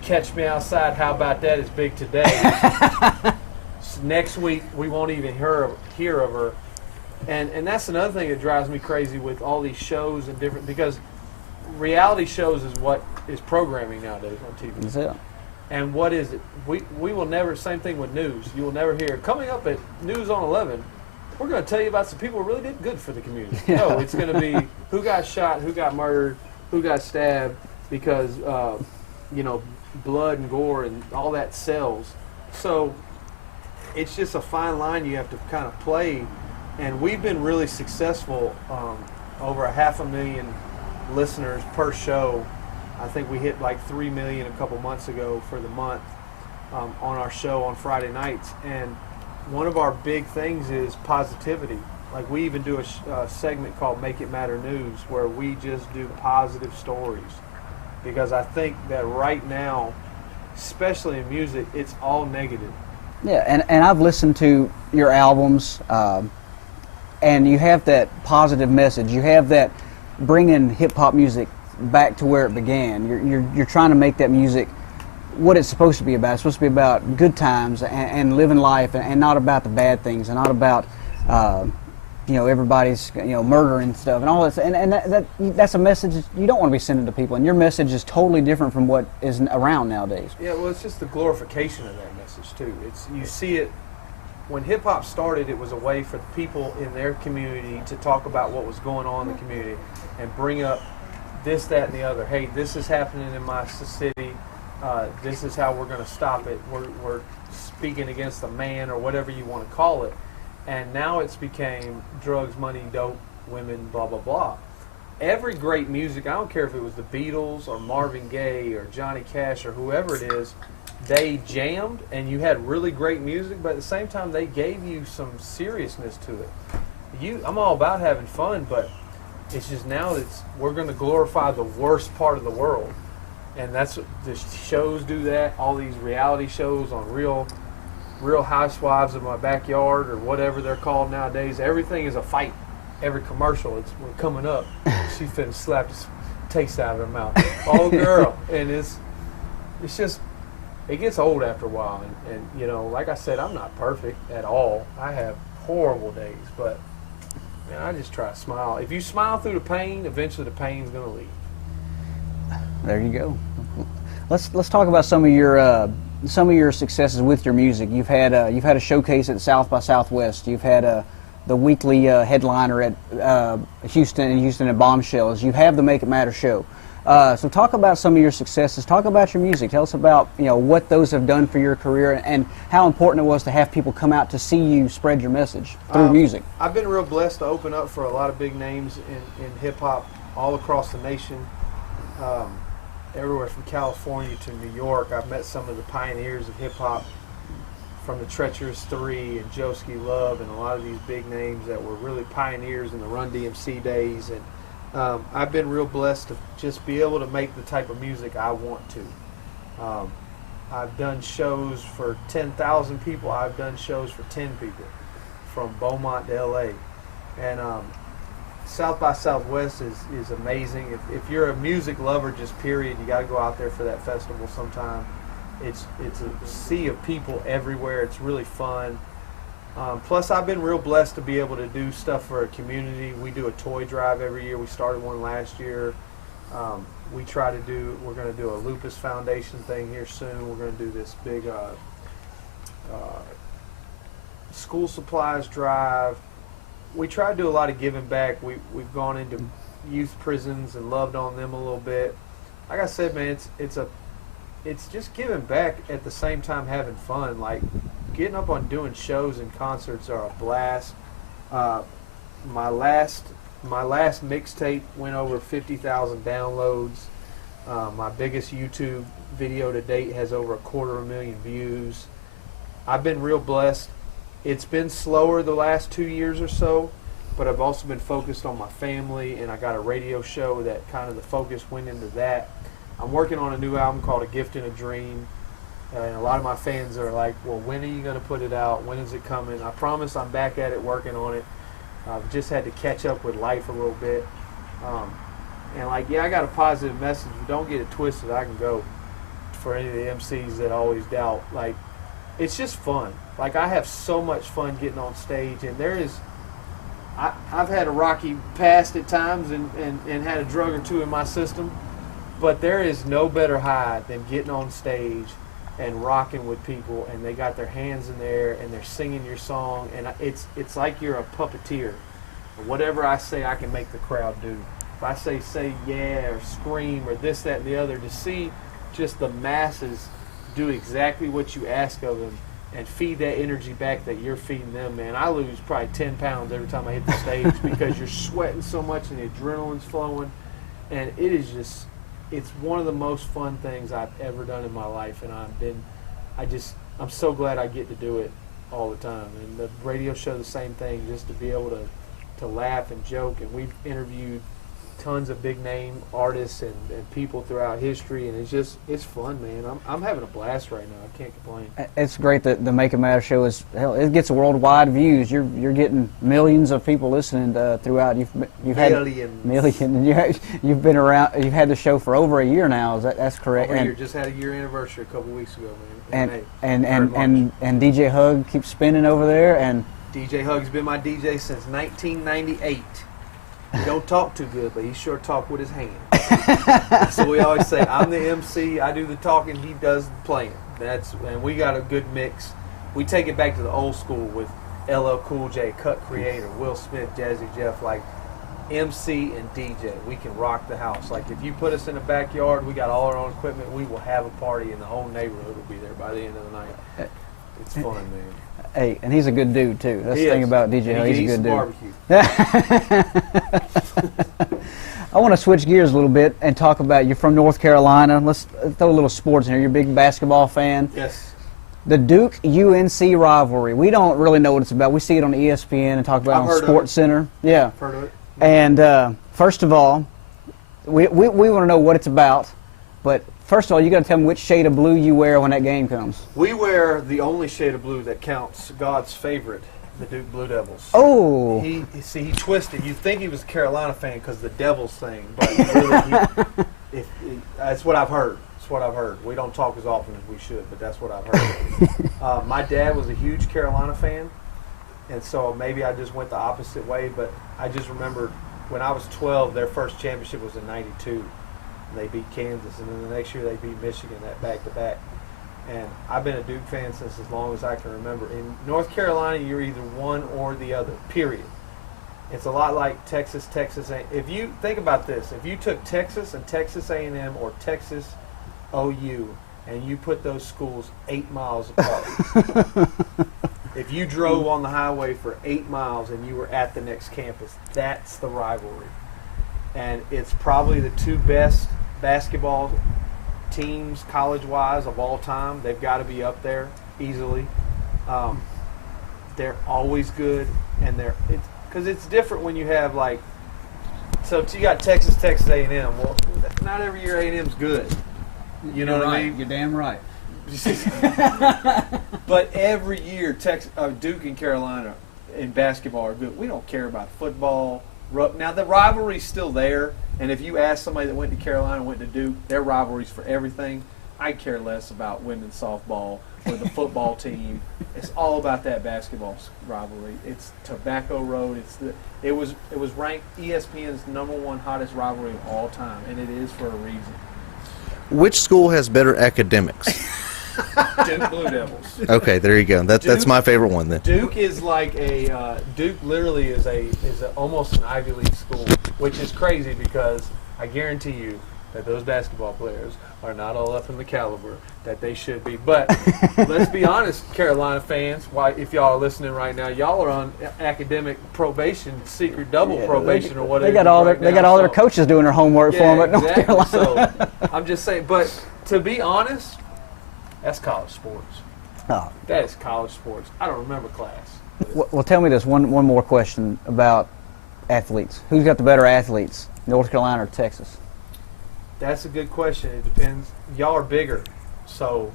Catch Me Outside, How About That is big today. Next week we won't even hear of her. And that's another thing that drives me crazy with all these shows and different, because reality shows is what is programming nowadays on TV. That's it. And what is it? We will never, same thing with news. You will never hear, coming up at News on 11, we're going to tell you about some people who really did good for the community. No, it's going to be who got shot, who got murdered, who got stabbed, because, blood and gore and all that sells. So it's just a fine line you have to kind of play. And we've been really successful, over 500,000 listeners per show. I think we hit like 3 million a couple months ago for the month on our show on Friday nights. And one of our big things is positivity. Like, we even do a segment called Make It Matter News, where we just do positive stories. Because I think that right now, especially in music, it's all negative. Yeah, and I've listened to your albums, and you have that positive message. You have that bringing hip-hop music back to where it began. You're trying to make that music what it's supposed to be about. It's supposed to be about good times and living life, and not about the bad things, and not about everybody's murdering stuff and all that. And that's a message you don't want to be sending to people. And your message is totally different from what is around nowadays. Yeah, well, it's just the glorification of that message too. You see it. When hip-hop started, it was a way for people in their community to talk about what was going on in the community and bring up this, that, and the other. Hey, this is happening in my city. This is how we're going to stop it. We're speaking against the man, or whatever you want to call it. And now it's became drugs, money, dope, women, blah, blah, blah. Every great music, I don't care if it was the Beatles or Marvin Gaye or Johnny Cash or whoever it is, they jammed and you had really great music, but at the same time they gave you some seriousness to it. I'm all about having fun, but it's just now we're going to glorify the worst part of the world. And that's what the shows do that, all these reality shows on Real Housewives of My Backyard or whatever they're called nowadays. Everything is a fight. Every commercial, we're coming up. She finna slap the taste out of her mouth. Oh, girl. And it's just, it gets old after a while. And like I said, I'm not perfect at all. I have horrible days, but man, I just try to smile. If you smile through the pain, eventually the pain's gonna leave. There you go. Let's talk about some of your successes with your music. You've had a showcase at South by Southwest. You've had the weekly headliner at Houston at Bombshells. You have the Make It Matter show. So talk about some of your successes. Talk about your music. Tell us about what those have done for your career and how important it was to have people come out to see you spread your message through music. I've been real blessed to open up for a lot of big names in hip hop all across the nation. Everywhere from California to New York. I've met some of the pioneers of hip hop, from the Treacherous Three and Joeski Love, and a lot of these big names that were really pioneers in the Run DMC days. And I've been real blessed to just be able to make the type of music I want to. I've done shows for 10,000 people. I've done shows for 10 people, from Beaumont to LA. And South by Southwest is amazing. If you're a music lover, just period, you got to go out there for that festival sometime. It's a sea of people everywhere. It's really fun. Plus, I've been real blessed to be able to do stuff for a community. We do a toy drive every year. We started one last year. We're going to do a Lupus Foundation thing here soon. We're going to do this big school supplies drive. We try to do a lot of giving back. We've gone into youth prisons and loved on them a little bit. Like I said, man, it's just giving back at the same time having fun. Like, getting up on doing shows and concerts are a blast. My last mixtape went over 50,000 downloads. My biggest YouTube video to date has over 250,000 views. I've been real blessed. It's been slower the last 2 years or so, but I've also been focused on my family, and I got a radio show that kind of the focus went into that. I'm working on a new album called A Gift and a Dream, and a lot of my fans are like, well, when are you going to put it out? When is it coming? I promise I'm back at it, working on it. I've just had to catch up with life a little bit. And I got a positive message, but don't get it twisted. I can go for any of the MCs that always doubt. Like, it's just fun. Like, I have so much fun getting on stage, and I've had a rocky past at times and had a drug or two in my system, but there is no better high than getting on stage and rocking with people, and they got their hands in there and they're singing your song, and it's like you're a puppeteer. Whatever I say, I can make the crowd do. If I say yeah or scream or this, that, and the other, to see just the masses do exactly what you ask of them and feed that energy back that you're feeding them, man. I lose probably 10 pounds every time I hit the stage because you're sweating so much and the adrenaline's flowing, and it's one of the most fun things I've ever done in my life, and I'm so glad I get to do it all the time. And the radio show, the same thing, just to be able to laugh and joke, and we've interviewed tons of big name artists and people throughout history, and it's fun, man. I'm having a blast right now. I can't complain. It's great that the Make It Matter show it gets worldwide views. You're getting millions of people listening throughout. You've had millions. You've been around. You've had the show for over a year now. That's correct? Over a year. Just had a year anniversary a couple weeks ago, man. And DJ Hug keeps spinning over there, and DJ Hug's been my DJ since 1998. He don't talk too good, but he sure talk with his hands. So we always say, I'm the MC, I do the talking, he does the playing. And we got a good mix. We take it back to the old school with LL Cool J, Cut Creator, Will Smith, Jazzy Jeff, like MC and DJ. We can rock the house. Like, if you put us in the backyard, we got all our own equipment, we will have a party, and the whole neighborhood will be there by the end of the night. It's fun, man. Hey, and he's a good dude too. That's the thing about DJ Hug. He's a good dude. Barbecue. I want to switch gears a little bit and talk about, you're from North Carolina. Let's throw a little sports in here. You're a big basketball fan. Yes. The Duke-UNC rivalry. We don't really know what it's about. We see it on ESPN and talk about it on Sports Center. Yeah. I've heard of it. And first of all, we want to know what it's about. But first of all, you got to tell me which shade of blue you wear when that game comes. We wear the only shade of blue that counts, God's favorite, the Duke Blue Devils. Oh. He twisted. You think he was a Carolina fan because the Devils thing, but really, that's what I've heard. That's what I've heard. We don't talk as often as we should, but that's what I've heard. My dad was a huge Carolina fan, and so maybe I just went the opposite way, but I just remember when I was 12, their first championship was in '92. They beat Kansas, and then the next year they beat Michigan at back-to-back. And I've been a Duke fan since as long as I can remember. In North Carolina, you're either one or the other, period. It's a lot like Texas A&M. If you think about this, if you took Texas and Texas A&M or Texas OU and you put those schools 8 miles apart, if you drove on the highway for 8 miles and you were at the next campus, that's the rivalry. And it's probably the two best basketball teams, college-wise, of all time. They've got to be up there easily. They're always good, and because it's different when you have so you got Texas A&M. Well, not every year A&M's good. You know what I mean? You're damn right. But every year, Duke and Carolina in basketball are good. We don't care about football. Now, the rivalry's still there, and if you ask somebody that went to Carolina and went to Duke, their rivalry's for everything. I care less about women's softball or the football team. It's all about that basketball rivalry. It's Tobacco Road. It was ranked ESPN's #1 hottest rivalry of all time, and it is for a reason. Which school has better academics? Duke Blue Devils. Okay, there you go. That's my favorite one then. Duke is like Duke literally is almost an Ivy League school, which is crazy because I guarantee you that those basketball players are not all up in the caliber that they should be. But let's be honest, Carolina fans, if y'all are listening right now, y'all are on academic probation, secret double probation or whatever. They got all their coaches doing their homework for them at North Carolina. So I'm just saying, but to be honest, that's college sports. Oh. That is college sports. I don't remember class. Well, tell me this, one more question about athletes. Who's got the better athletes, North Carolina or Texas? That's a good question. It depends. Y'all are bigger, so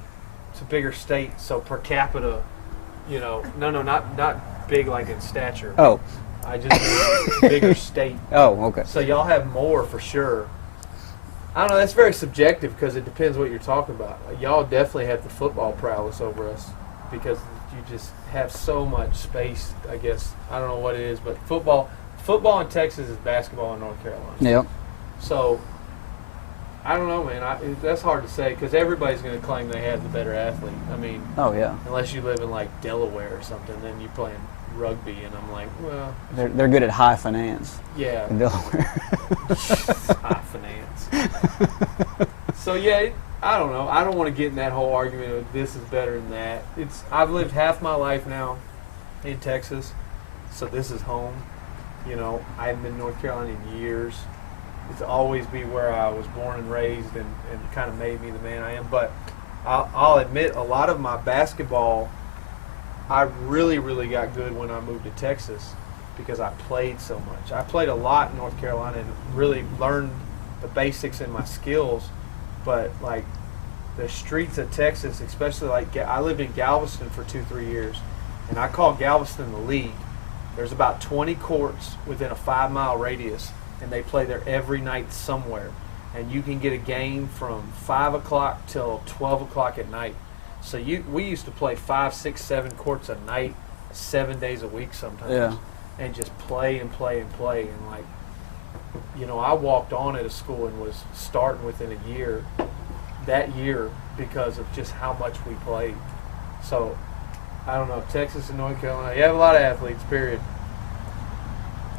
it's a bigger state. So per capita, not big like in stature. Oh. I just mean bigger state. Oh, okay. So y'all have more for sure. I don't know. That's very subjective because it depends what you're talking about. Y'all definitely have the football prowess over us because you just have so much space. I guess I don't know what it is, but football in Texas is basketball in North Carolina. Yep. So I don't know, man. That's hard to say because everybody's going to claim they have the better athlete. I mean, Oh yeah. unless you live in like Delaware or something, then you're playing rugby, and I'm like, well, They're good at high finance yeah, in Delaware. high finance. So yeah, I don't know. I don't want to get in that whole argument of this is better than that. I've lived half my life now in Texas, so this is home. You know, I haven't been in North Carolina in years. It's always be where I was born and raised and kind of made me the man I am. But I'll admit, a lot of my basketball, I really, really got good when I moved to Texas because I played so much. I played a lot in North Carolina and really learned the basics and my skills. But, like, the streets of Texas, especially, like, I lived in Galveston for 2-3 years, and I call Galveston the league. There's about 20 courts within a 5-mile radius, and they play there every night somewhere. And you can get a game from 5 o'clock till 12 o'clock at night. So we used to play 5, 6, 7 courts a night, 7 days a week sometimes. Yeah. And just play and play and play. And, like, you know, I walked on at a school and was starting within a year, that year, because of just how much we played. So, I don't know, Texas and North Carolina, you have a lot of athletes, period.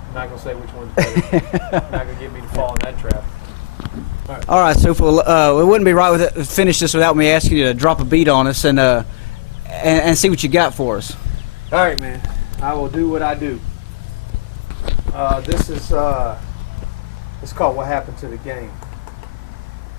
I'm not going to say which one's better. Not going to get me to fall in that trap. All right, so it wouldn't be right with finish this without me asking you to drop a beat on us and see what you got for us. All right, man. I will do what I do. This is it's called What Happened to the Game.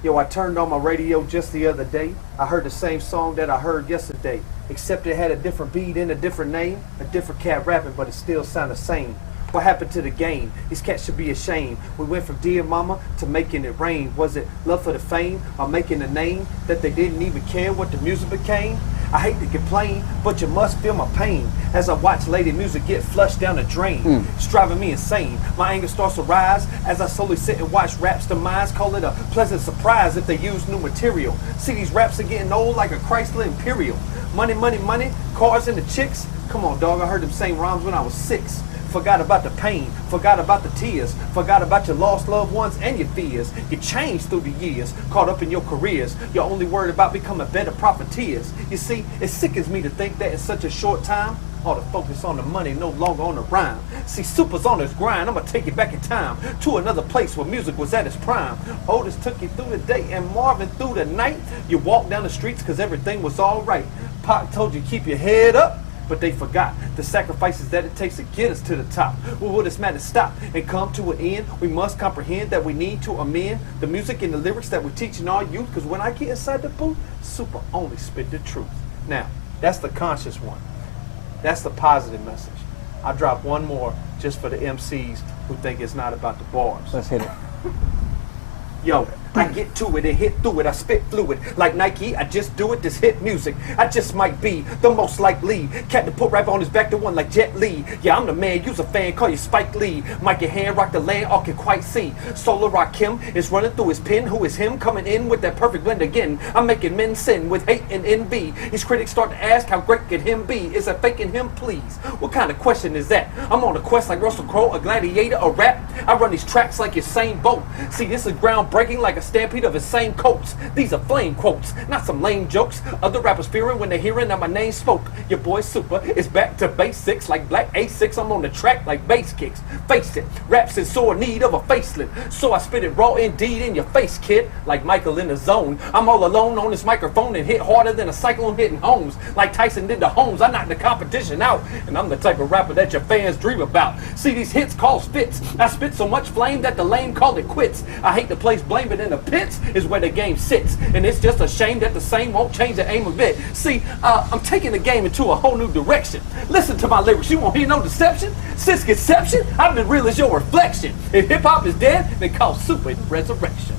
Yo, I turned on my radio just the other day. I heard the same song that I heard yesterday, except it had a different beat and a different name, a different cat rapping, but it still sounded the same. What happened to the game? These cats should be ashamed. We went from Dear Mama to making it rain. Was it love for the fame or making a name that they didn't even care what the music became? I hate to complain, but you must feel my pain as I watch lady music get flushed down the drain. It's driving me insane. My anger starts to rise as I slowly sit and watch raps demise. Call it a pleasant surprise if they use new material. See, these raps are getting old like a Chrysler Imperial. Money, money, money, cars and the chicks. Come on, dog, I heard them same rhymes when I was 6. Forgot about the pain, forgot about the tears, forgot about your lost loved ones and your fears. You changed through the years, caught up in your careers. You're only worried about becoming better profiteers. You see, it sickens me to think that in such a short time, all the focus on the money, no longer on the rhyme. See, Supa's on his grind. I'm gonna take you back in time to another place where music was at its prime. Otis took you through the day and Marvin through the night. You walked down the streets cause everything was all right. Pac told you keep your head up, but they forgot the sacrifices that it takes to get us to the top. Well, will this matter stop and come to an end? We must comprehend that we need to amend the music and the lyrics that we teach in our youth, because when I get inside the booth, Supa only spit the truth. Now, that's the conscious one. That's the positive message. I'll drop one more just for the MCs who think it's not about the bars. Let's hit it. Yo, I get to it and hit through it. I spit fluid like Nike. I just do it. This hit music. I just might be the most likely cat to put rap on his back, the one like Jet Li. Yeah, I'm the man. You's a fan. Call you Spike Lee. Mike your hand, rock the land. All can quite see. Solar Rock Kim is running through his pen. Who is him? Coming in with that perfect blend again. I'm making men sin with hate and envy. His critics start to ask how great could him be? Is that faking him? Please. What kind of question is that? I'm on a quest like Russell Crowe, a gladiator, a rap. I run these tracks like Usain Bolt. See, this is groundbreaking like a stampede of his same coats. These are flame quotes, not some lame jokes. Other rappers fearing when they're hearing that my name spoke. Your boy Supa is back to basics like Black A6. I'm on the track like bass kicks. Face it, rap's in sore need of a facelift. So I spit it raw indeed in your face, kid. Like Michael in the zone. I'm all alone on this microphone and hit harder than a cyclone hitting homes. Like Tyson did the homes. I knocked the competition out. And I'm the type of rapper that your fans dream about. See, these hits cause fits. I spit so much flame that the lame call it quits. I hate to place blame, but in the pits is where the game sits. And it's just a shame that the same won't change the aim a bit. See, I'm taking the game into a whole new direction. Listen to my lyrics, you won't hear no deception. Since conception, I've been real as your reflection. If hip-hop is dead, then call Supa the resurrection.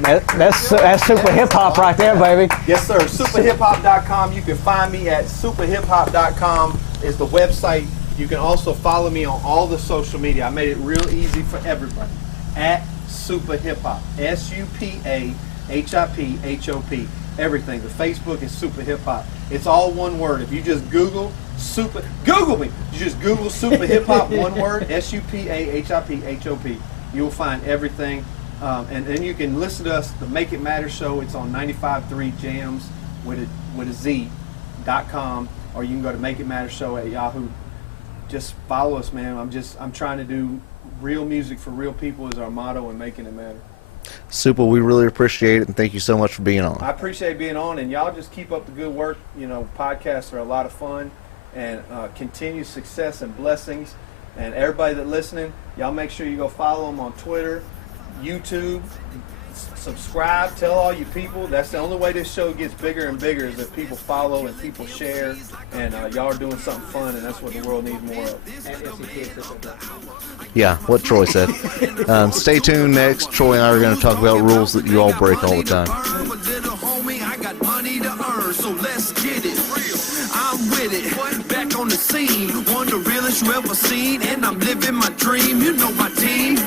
That's super hip hop right there, baby. Yes, sir. SupaHipHop.com. You can find me at SupaHipHop.com is the website. You can also follow me on all the social media. I made it real easy for everybody. At Supa Hip Hop. SupaHiphop. everything. The Facebook is Supa Hip Hop. It's all one word. If you just Google Supa, Google me. You just Google Supa Hip Hop, one word, SUPAHIPHOP. You'll find everything. And then you can listen to us, the Make It Matter show. It's on 95.3 Jams with a Z.com, or you can go to Make It Matter Show at Yahoo. Just follow us, man. I'm trying to do real music for real people is our motto, and making it matter. Super, we really appreciate it, and thank you so much for being on. I appreciate being on, and y'all just keep up the good work. You know, podcasts are a lot of fun, and continued success and blessings. And everybody that listening, y'all make sure you go follow them on Twitter, YouTube, subscribe, tell all your people. That's the only way this show gets bigger and bigger, is if people follow and people share, and y'all are doing something fun, and that's what the world needs more of. Yeah, what Troy said. Stay tuned next. Troy and I are going to talk about rules that you all break all the time. I got money to earn, so let's get it. I'm with it, back on the scene. One the realest you ever seen, and I'm living my dream. You know my team.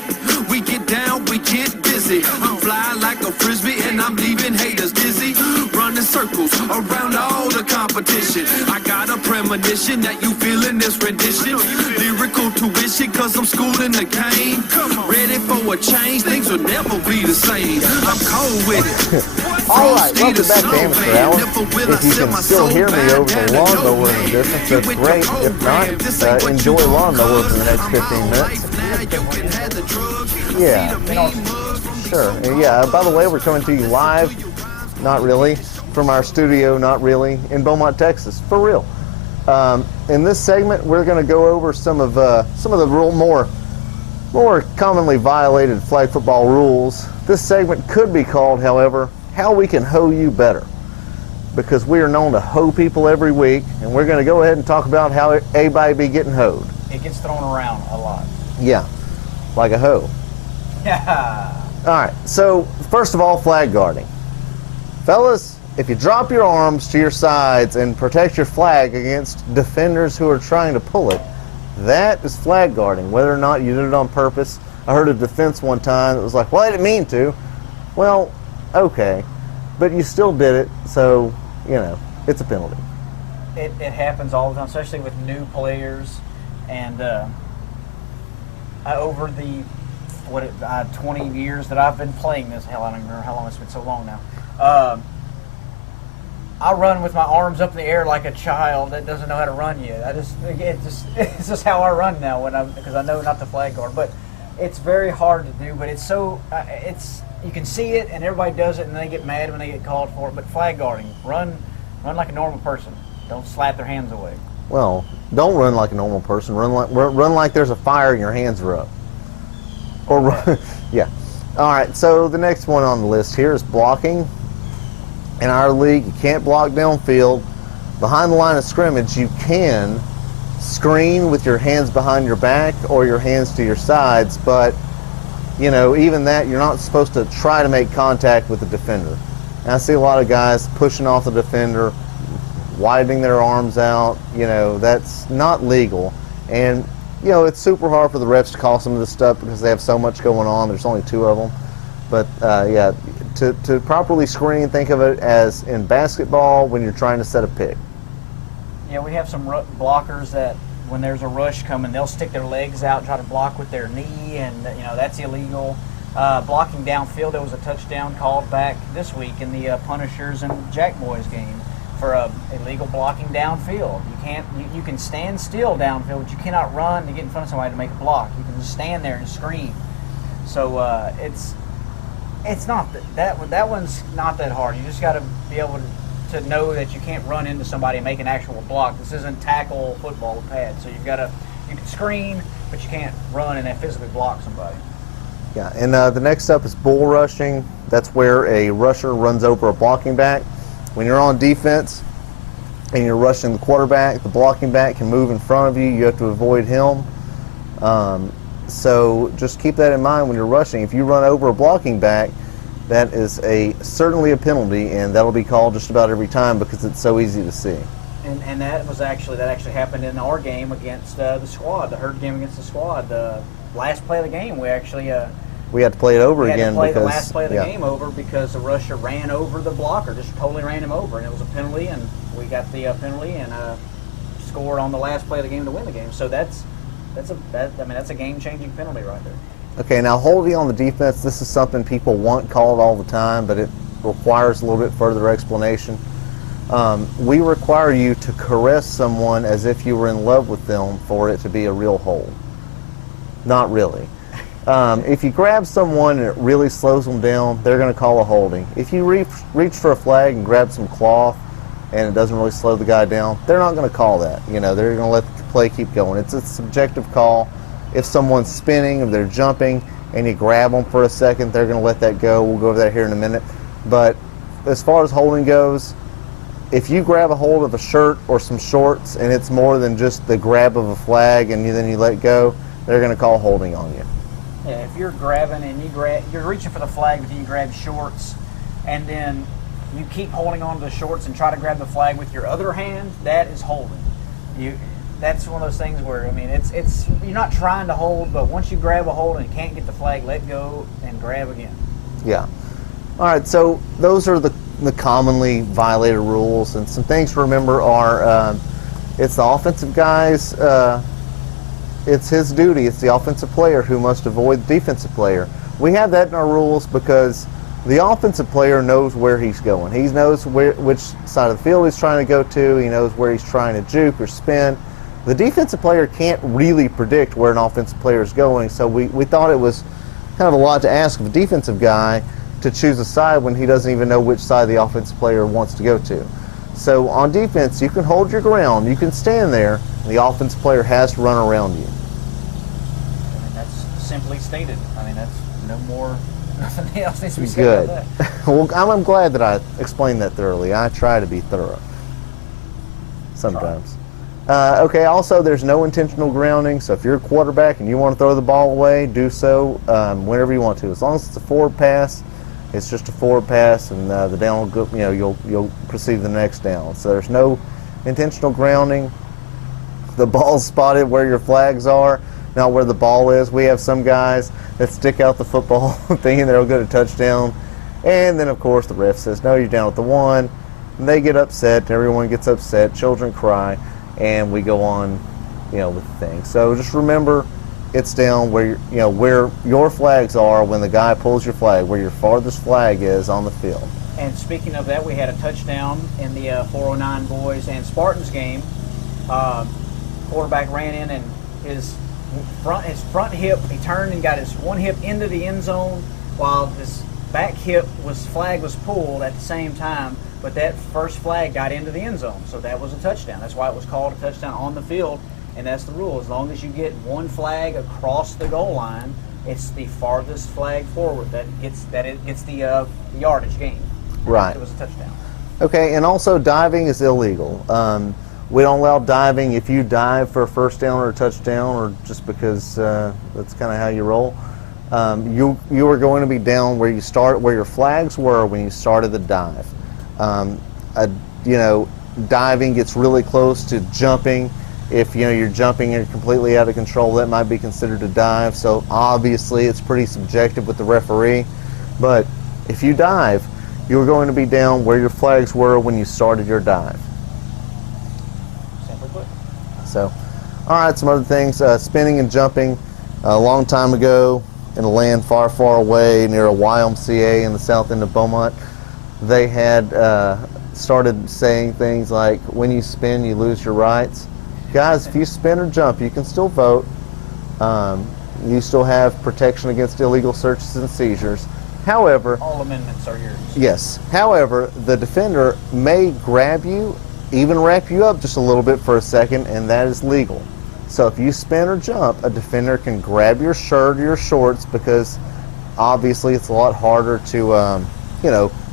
We get down, we get busy. I'm flying like a frisbee, and I'm leaving haters dizzy. Running circles around all the competition. I got a premonition that you feeling this rendition. Lyrical tuition, cause I'm schooling the game. Ready for a change, things will never be the same. I'm cold with it. All right, welcome back to Amateur Hour. If you can still hear me over the lawnmower in the distance, that's great. If not, enjoy lawnmower for the next 15 minutes. Yeah, sure. And yeah, by the way, we're coming to you live, not really, from our studio, not really, in Beaumont, Texas, for real. In this segment, we're going to go over some of the more commonly violated flag football rules. This segment could be called, however, How We Can Hoe You Better, because we are known to hoe people every week, and we're going to go ahead and talk about how everybody be getting hoed. It gets thrown around a lot. Yeah, like a hoe. Yeah. All right, so first of all, flag guarding. Fellas, if you drop your arms to your sides and protect your flag against defenders who are trying to pull it, that is flag guarding, whether or not you did it on purpose. I heard a defense one time that was like, well, I didn't mean to. Well, okay, but you still did it, so, you know, it's a penalty. It happens all the time, especially with new players. And over the 20 years that I've been playing this, hell, I don't even remember how long it's been, so long now. I run with my arms up in the air like a child that doesn't know how to run yet. It's just how I run now because I know not to flag guard. But it's very hard to do. But it's so you can see it and everybody does it and they get mad when they get called for it. But flag guarding, run like a normal person. Don't slap their hands away. Well, don't run like a normal person. Run like there's a fire and your hands are up. Or run, yeah. All right. So the next one on the list here is blocking. In our league, you can't block downfield. Behind the line of scrimmage, you can screen with your hands behind your back or your hands to your sides, but, you know, even that, you're not supposed to try to make contact with the defender. And I see a lot of guys pushing off the defender, widening their arms out. You know, that's not legal. And, you know, it's super hard for the refs to call some of this stuff because they have so much going on. There's only 2 of them. But, yeah, to properly screen, think of it as in basketball when you're trying to set a pick. Yeah, we have some blockers that when there's a rush coming, they'll stick their legs out and try to block with their knee, and, you know, that's illegal. Blocking downfield, there was a touchdown called back this week in the Punishers and Jack Boys game for illegal blocking downfield. You can stand still downfield, but you cannot run to get in front of somebody to make a block. You can just stand there and scream. So it's not that one's not that hard. You just got to be able to know that you can't run into somebody and make an actual block. This isn't tackle football with pads. So you can screen, but you can't run and then physically block somebody. Yeah, and the next up is bull rushing. That's where a rusher runs over a blocking back. When you're on defense and you're rushing the quarterback, the blocking back can move in front of you. You have to avoid him. So just keep that in mind when you're rushing. If you run over a blocking back, that is certainly a penalty, and that'll be called just about every time because it's so easy to see. And that actually happened in our game against the Squad, the Herd game against the Squad. The last play of the game, we actually We had to play it over We had again to play because the last play of the yeah. game over because the rusher ran over the blocker, just totally ran him over, and it was a penalty, and we got the penalty and scored on the last play of the game to win the game. So that's a game-changing penalty right there. Okay, now holding on the defense, this is something people want called all the time, but it requires a little bit further explanation. We require you to caress someone as if you were in love with them for it to be a real hold. Not really. If you grab someone and it really slows them down, they're going to call a holding. If you reach for a flag and grab some cloth and it doesn't really slow the guy down, they're not going to call that. You know, they're going to let the play keep going. It's a subjective call. If someone's spinning, if they're jumping, and you grab them for a second, they're going to let that go. We'll go over that here in a minute. But as far as holding goes, if you grab a hold of a shirt or some shorts and it's more than just the grab of a flag and then you let go, they're going to call holding on you. Yeah, if you're grabbing and you're reaching for the flag, but then you grab shorts, and then you keep holding on to the shorts and try to grab the flag with your other hand, that is holding. That's one of those things where, I mean, it's you're not trying to hold, but once you grab a hold and can't get the flag, let go and grab again. Yeah. All right, so those are the commonly violated rules, and some things to remember are it's the offensive guys, it's his duty, it's the offensive player who must avoid the defensive player. We have that in our rules because the offensive player knows where he's going. He knows which side of the field he's trying to go to. He knows where he's trying to juke or spin. The defensive player can't really predict where an offensive player is going, so we thought it was kind of a lot to ask of a defensive guy to choose a side when he doesn't even know which side the offensive player wants to go to. So on defense, you can hold your ground, you can stand there, and the offensive player has to run around you. I mean, that's simply stated. I mean, that's no more, nothing else needs to be said about that. Well, I'm glad that I explained that thoroughly. I try to be thorough sometimes. Okay, also there's no intentional grounding, so if you're a quarterback and you want to throw the ball away, do so whenever you want to. As long as it's a forward pass, it's just a forward pass, and the down will go, you'll proceed to the next down. So there's no intentional grounding. The ball's spotted where your flags are, not where the ball is. We have some guys that stick out the football thinking they'll get a touchdown, and then of course the ref says, no, you're down at the 1, and they get upset, and everyone gets upset, children cry, and we go on, with the thing. So just remember, it's down where where your flags are when the guy pulls your flag, where your farthest flag is on the field. And speaking of that, we had a touchdown in the 409 boys and Spartans game. Quarterback ran in and his front hip, he turned and got his one hip into the end zone while his back hip flag was pulled at the same time. But that first flag got into the end zone, so that was a touchdown. That's why it was called a touchdown on the field, and that's the rule. As long as you get one flag across the goal line, it's the farthest flag forward that gets the yardage gain. Right. It was a touchdown. Okay, and also diving is illegal. We don't allow diving if you dive for a first down or a touchdown, or just because that's kind of how you roll. You are going to be down where your flags were when you started the dive. Diving gets really close to jumping. If you're jumping and you're completely out of control, that might be considered a dive. So obviously it's pretty subjective with the referee. But if you dive, you're going to be down where your flags were when you started your dive. Simply put. So, all right, some other things. Spinning and jumping. A long time ago, in a land far, far away near a YMCA in the south end of Beaumont, they had started saying things like, when you spin, you lose your rights. Guys, if you spin or jump, you can still vote. You still have protection against illegal searches and seizures. However, all amendments are yours. Yes. However, the defender may grab you, even wrap you up just a little bit for a second, and that is legal. So if you spin or jump, a defender can grab your shirt or your shorts, because obviously it's a lot harder to,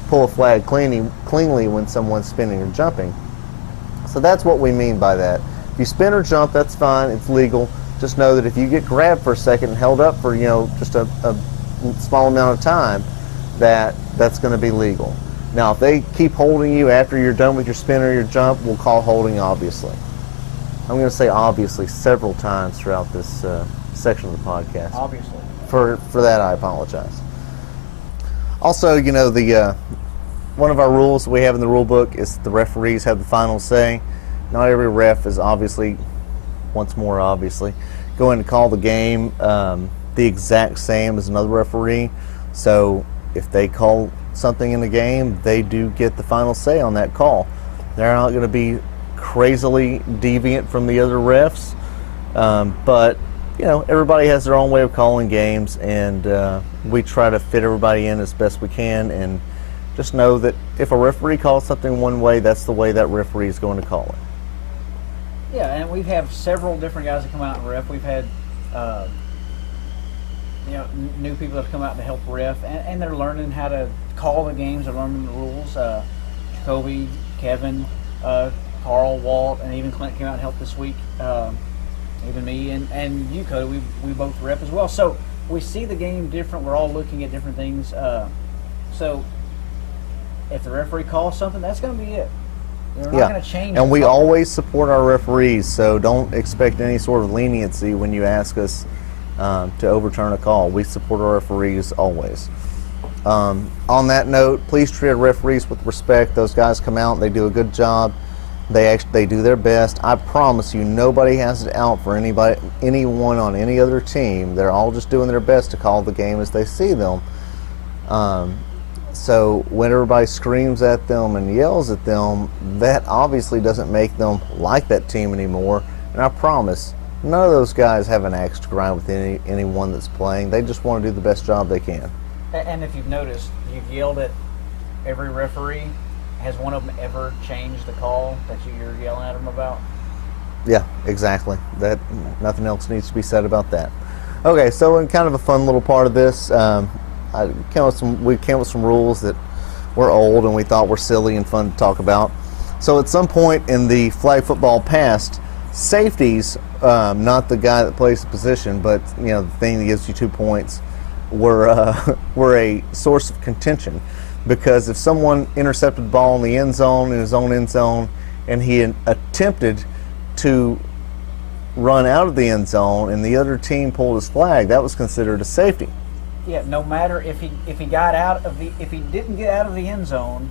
pull a flag cleanly when someone's spinning or jumping. So that's what we mean by that. If you spin or jump, that's fine. It's legal. Just know that if you get grabbed for a second and held up for, just a small amount of time, that's going to be legal. Now, if they keep holding you after you're done with your spin or your jump, we'll call holding, obviously. I'm going to say obviously several times throughout this section of the podcast. Obviously. For that, I apologize. Also, the one of our rules we have in the rule book is the referees have the final say. Not every ref is obviously, once more obviously, going to call the game the exact same as another referee. So if they call something in the game, they do get the final say on that call. They're not going to be crazily deviant from the other refs, but everybody has their own way of calling games, and we try to fit everybody in as best we can, and just know that if a referee calls something one way, that's the way that referee is going to call it. Yeah, and we've had several different guys that come out and ref. We've had new people that have come out to help ref, and they're learning how to call the games. They're learning the rules. Jacoby, Kevin, Carl, Walt, and even Clint came out and helped this week. Even me and you, Cody, we both ref as well. So we see the game different. We're all looking at different things. So if the referee calls something, that's going to be it. We're not going to change. And we always support our referees, so don't expect any sort of leniency when you ask us to overturn a call. We support our referees always. On that note, please treat our referees with respect. Those guys come out, they do a good job. They do their best. I promise you, nobody has it out for anyone on any other team. They're all just doing their best to call the game as they see them. So when everybody screams at them and yells at them, that obviously doesn't make them like that team anymore. And I promise, none of those guys have an axe to grind with anyone that's playing. They just want to do the best job they can. And if you've noticed, you've yelled at every referee. Has one of them ever changed the call that you're yelling at them about? Yeah, exactly. That nothing else needs to be said about that. Okay, so in kind of a fun little part of this, we came with some rules that were old and we thought were silly and fun to talk about. So at some point in the flag football past, safeties, not the guy that plays the position, but the thing that gives you 2 points, were a source of contention. Because if someone intercepted the ball in the end zone, in his own end zone, and he attempted to run out of the end zone and the other team pulled his flag, that was considered a safety. Yeah, no matter if he didn't get out of the end zone,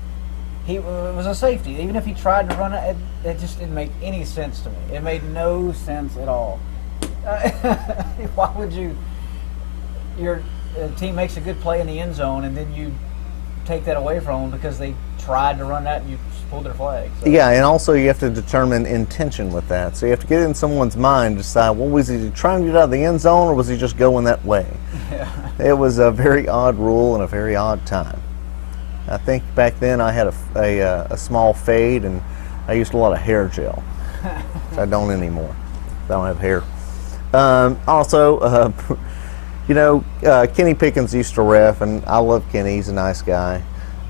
it was a safety. Even if he tried to run it, it just didn't make any sense to me. It made no sense at all. Why would your team makes a good play in the end zone and then you take that away from them because they tried to run that and you pulled their flag? So. Yeah, and also you have to determine intention with that. So you have to get in someone's mind to decide, well, was he trying to get out of the end zone or was he just going that way? Yeah. It was a very odd rule and a very odd time. I think back then I had a small fade and I used a lot of hair gel. Which I don't anymore. I don't have hair. Kenny Pickens used to ref, and I love Kenny. He's a nice guy.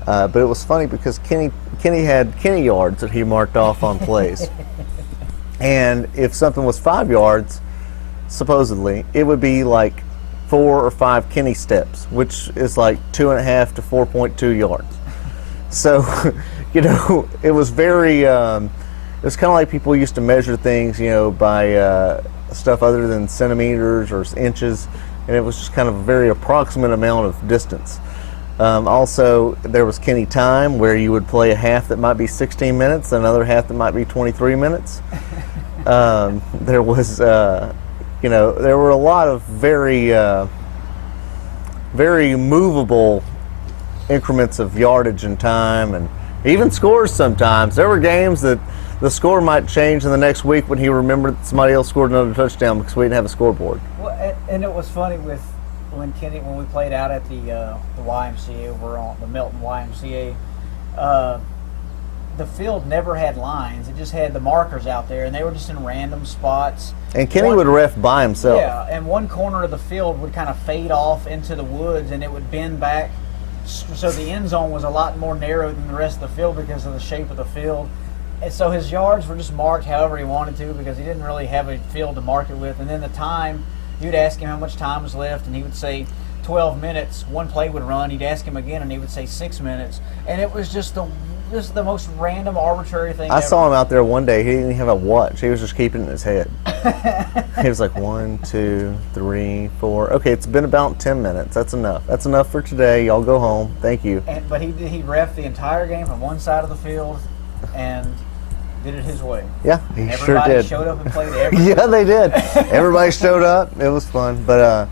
But it was funny because Kenny had Kenny yards that he marked off on plays. And if something was 5 yards, supposedly, it would be like 4 or 5 Kenny steps, which is like 2.5 to 4.2 yards. So, it was very, it was kind of like people used to measure things, by stuff other than centimeters or inches. And it was just kind of a very approximate amount of distance. Also, there was Kenny time, where you would play a half that might be 16 minutes, another half that might be 23 minutes. There was, there were a lot of very movable increments of yardage and time, and even scores sometimes. There were games that the score might change in the next week when he remembered that somebody else scored another touchdown because we didn't have a scoreboard. Well, and it was funny when we played out at the YMCA over on the Milton YMCA. The field never had lines; it just had the markers out there, and they were just in random spots. And Kenny would ref by himself. Yeah, and one corner of the field would kind of fade off into the woods, and it would bend back, so the end zone was a lot more narrow than the rest of the field because of the shape of the field. And so his yards were just marked however he wanted to because he didn't really have a field to mark it with. And then the time, you'd ask him how much time was left, and he would say 12 minutes. One play would run. He'd ask him again, and he would say 6 minutes. And it was just the just the most random, arbitrary thing. I ever. saw him out there one day. He didn't even have a watch. He was just keeping it in his head. He was like 1, 2, 3, 4. Okay, it's been about 10 minutes. That's enough. That's enough for today. Y'all go home. Thank you. But he reffed the entire game from one side of the field and did it his way. Yeah, he sure Everybody did. showed up and played every Yeah, they did. Everybody showed up. It was fun. But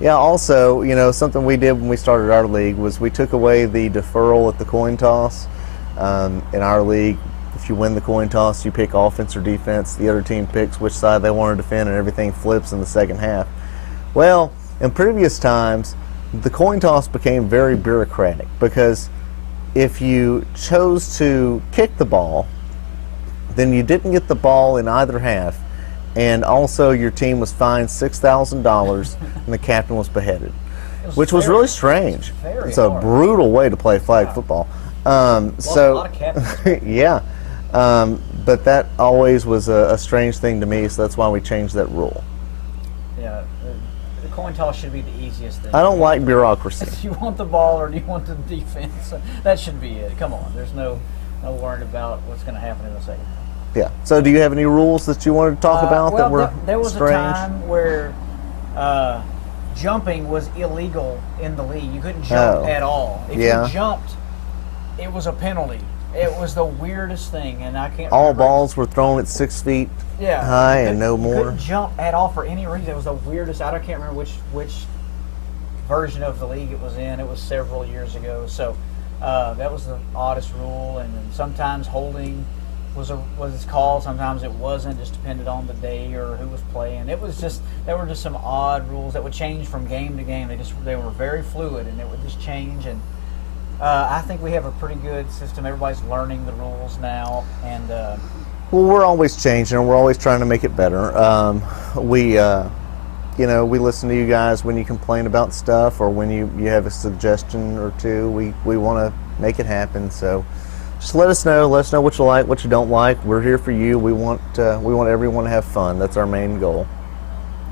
yeah, also, something we did when we started our league was we took away the deferral at the coin toss. In our league, if you win the coin toss, you pick offense or defense. The other team picks which side they want to defend, and everything flips in the second half. Well, in previous times, the coin toss became very bureaucratic because if you chose to kick the ball, then you didn't get the ball in either half, and also your team was fined $6,000 and the captain was beheaded, which was really strange. It's a brutal way to play flag football. a lot of captains. Yeah, but that always was a strange thing to me, so that's why we changed that rule. Yeah, the coin toss should be the easiest thing. I don't like bureaucracy. Do you want the ball or do you want the defense? That should be it. Come on, there's no worrying about what's going to happen in the second half. Yeah. So, do you have any rules that you wanted to talk about well, that were there was strange? a time where jumping was illegal in the league. You couldn't jump at all. If you jumped, it was a penalty. It was the weirdest thing, and I can't. All remember. balls were thrown at 6 feet high and no You more. couldn't jump at all for any reason. It was the weirdest. I can't remember which version of the league it was in. It was several years ago. So that was the oddest rule. And then sometimes holding was called. Sometimes it wasn't. Just depended on the day or who was playing. There were just some odd rules that would change from game to game. They were very fluid, and it would just change. And I think we have a pretty good system. Everybody's learning the rules now, and Well, we're always changing, and we're always trying to make it better. We listen to you guys when you complain about stuff, or when you have a suggestion or two. We want to make it happen. So just let us know. Let us know what you like, what you don't like. We're here for you. We want everyone to have fun. That's our main goal.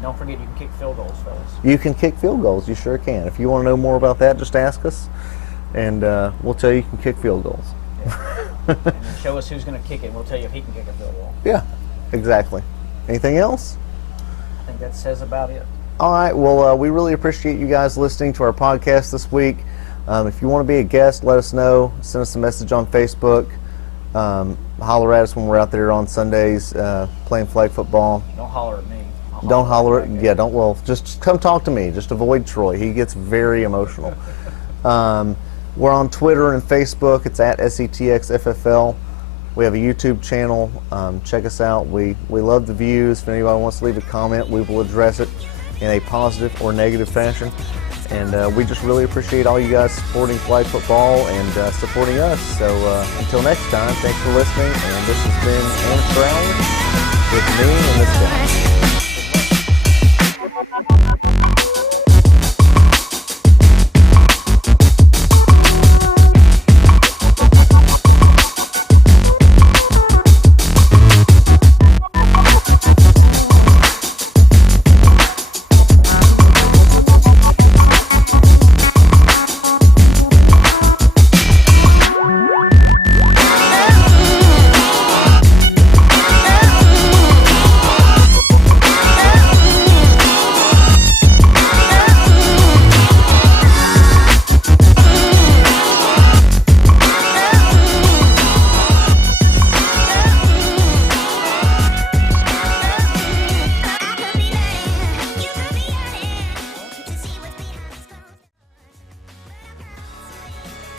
don't forget you can kick field goals, fellas. You can kick field goals. You sure can. If you want to know more about that, just ask us, and we'll tell you can kick field goals. Yeah. And then show us who's going to kick it, and we'll tell you if he can kick a field goal. Yeah, exactly. Anything else? I think that says about it. All right. Well, we really appreciate you guys listening to our podcast this week. If you want to be a guest, let us know. Send us a message on Facebook. Holler at us when we're out there on Sundays playing flag football. Don't holler at me. Don't holler at yeah. Don't. Well, just come talk to me. Just avoid Troy. He gets very emotional. We're on Twitter and Facebook. It's at SETX FFL. We have a YouTube channel. Check us out. We love the views. If anybody wants to leave a comment, we will address it in a positive or negative fashion. And we just really appreciate all you guys supporting flag football and supporting us. So until next time, thanks for listening. And this has been Amateur Hour with me and this guy.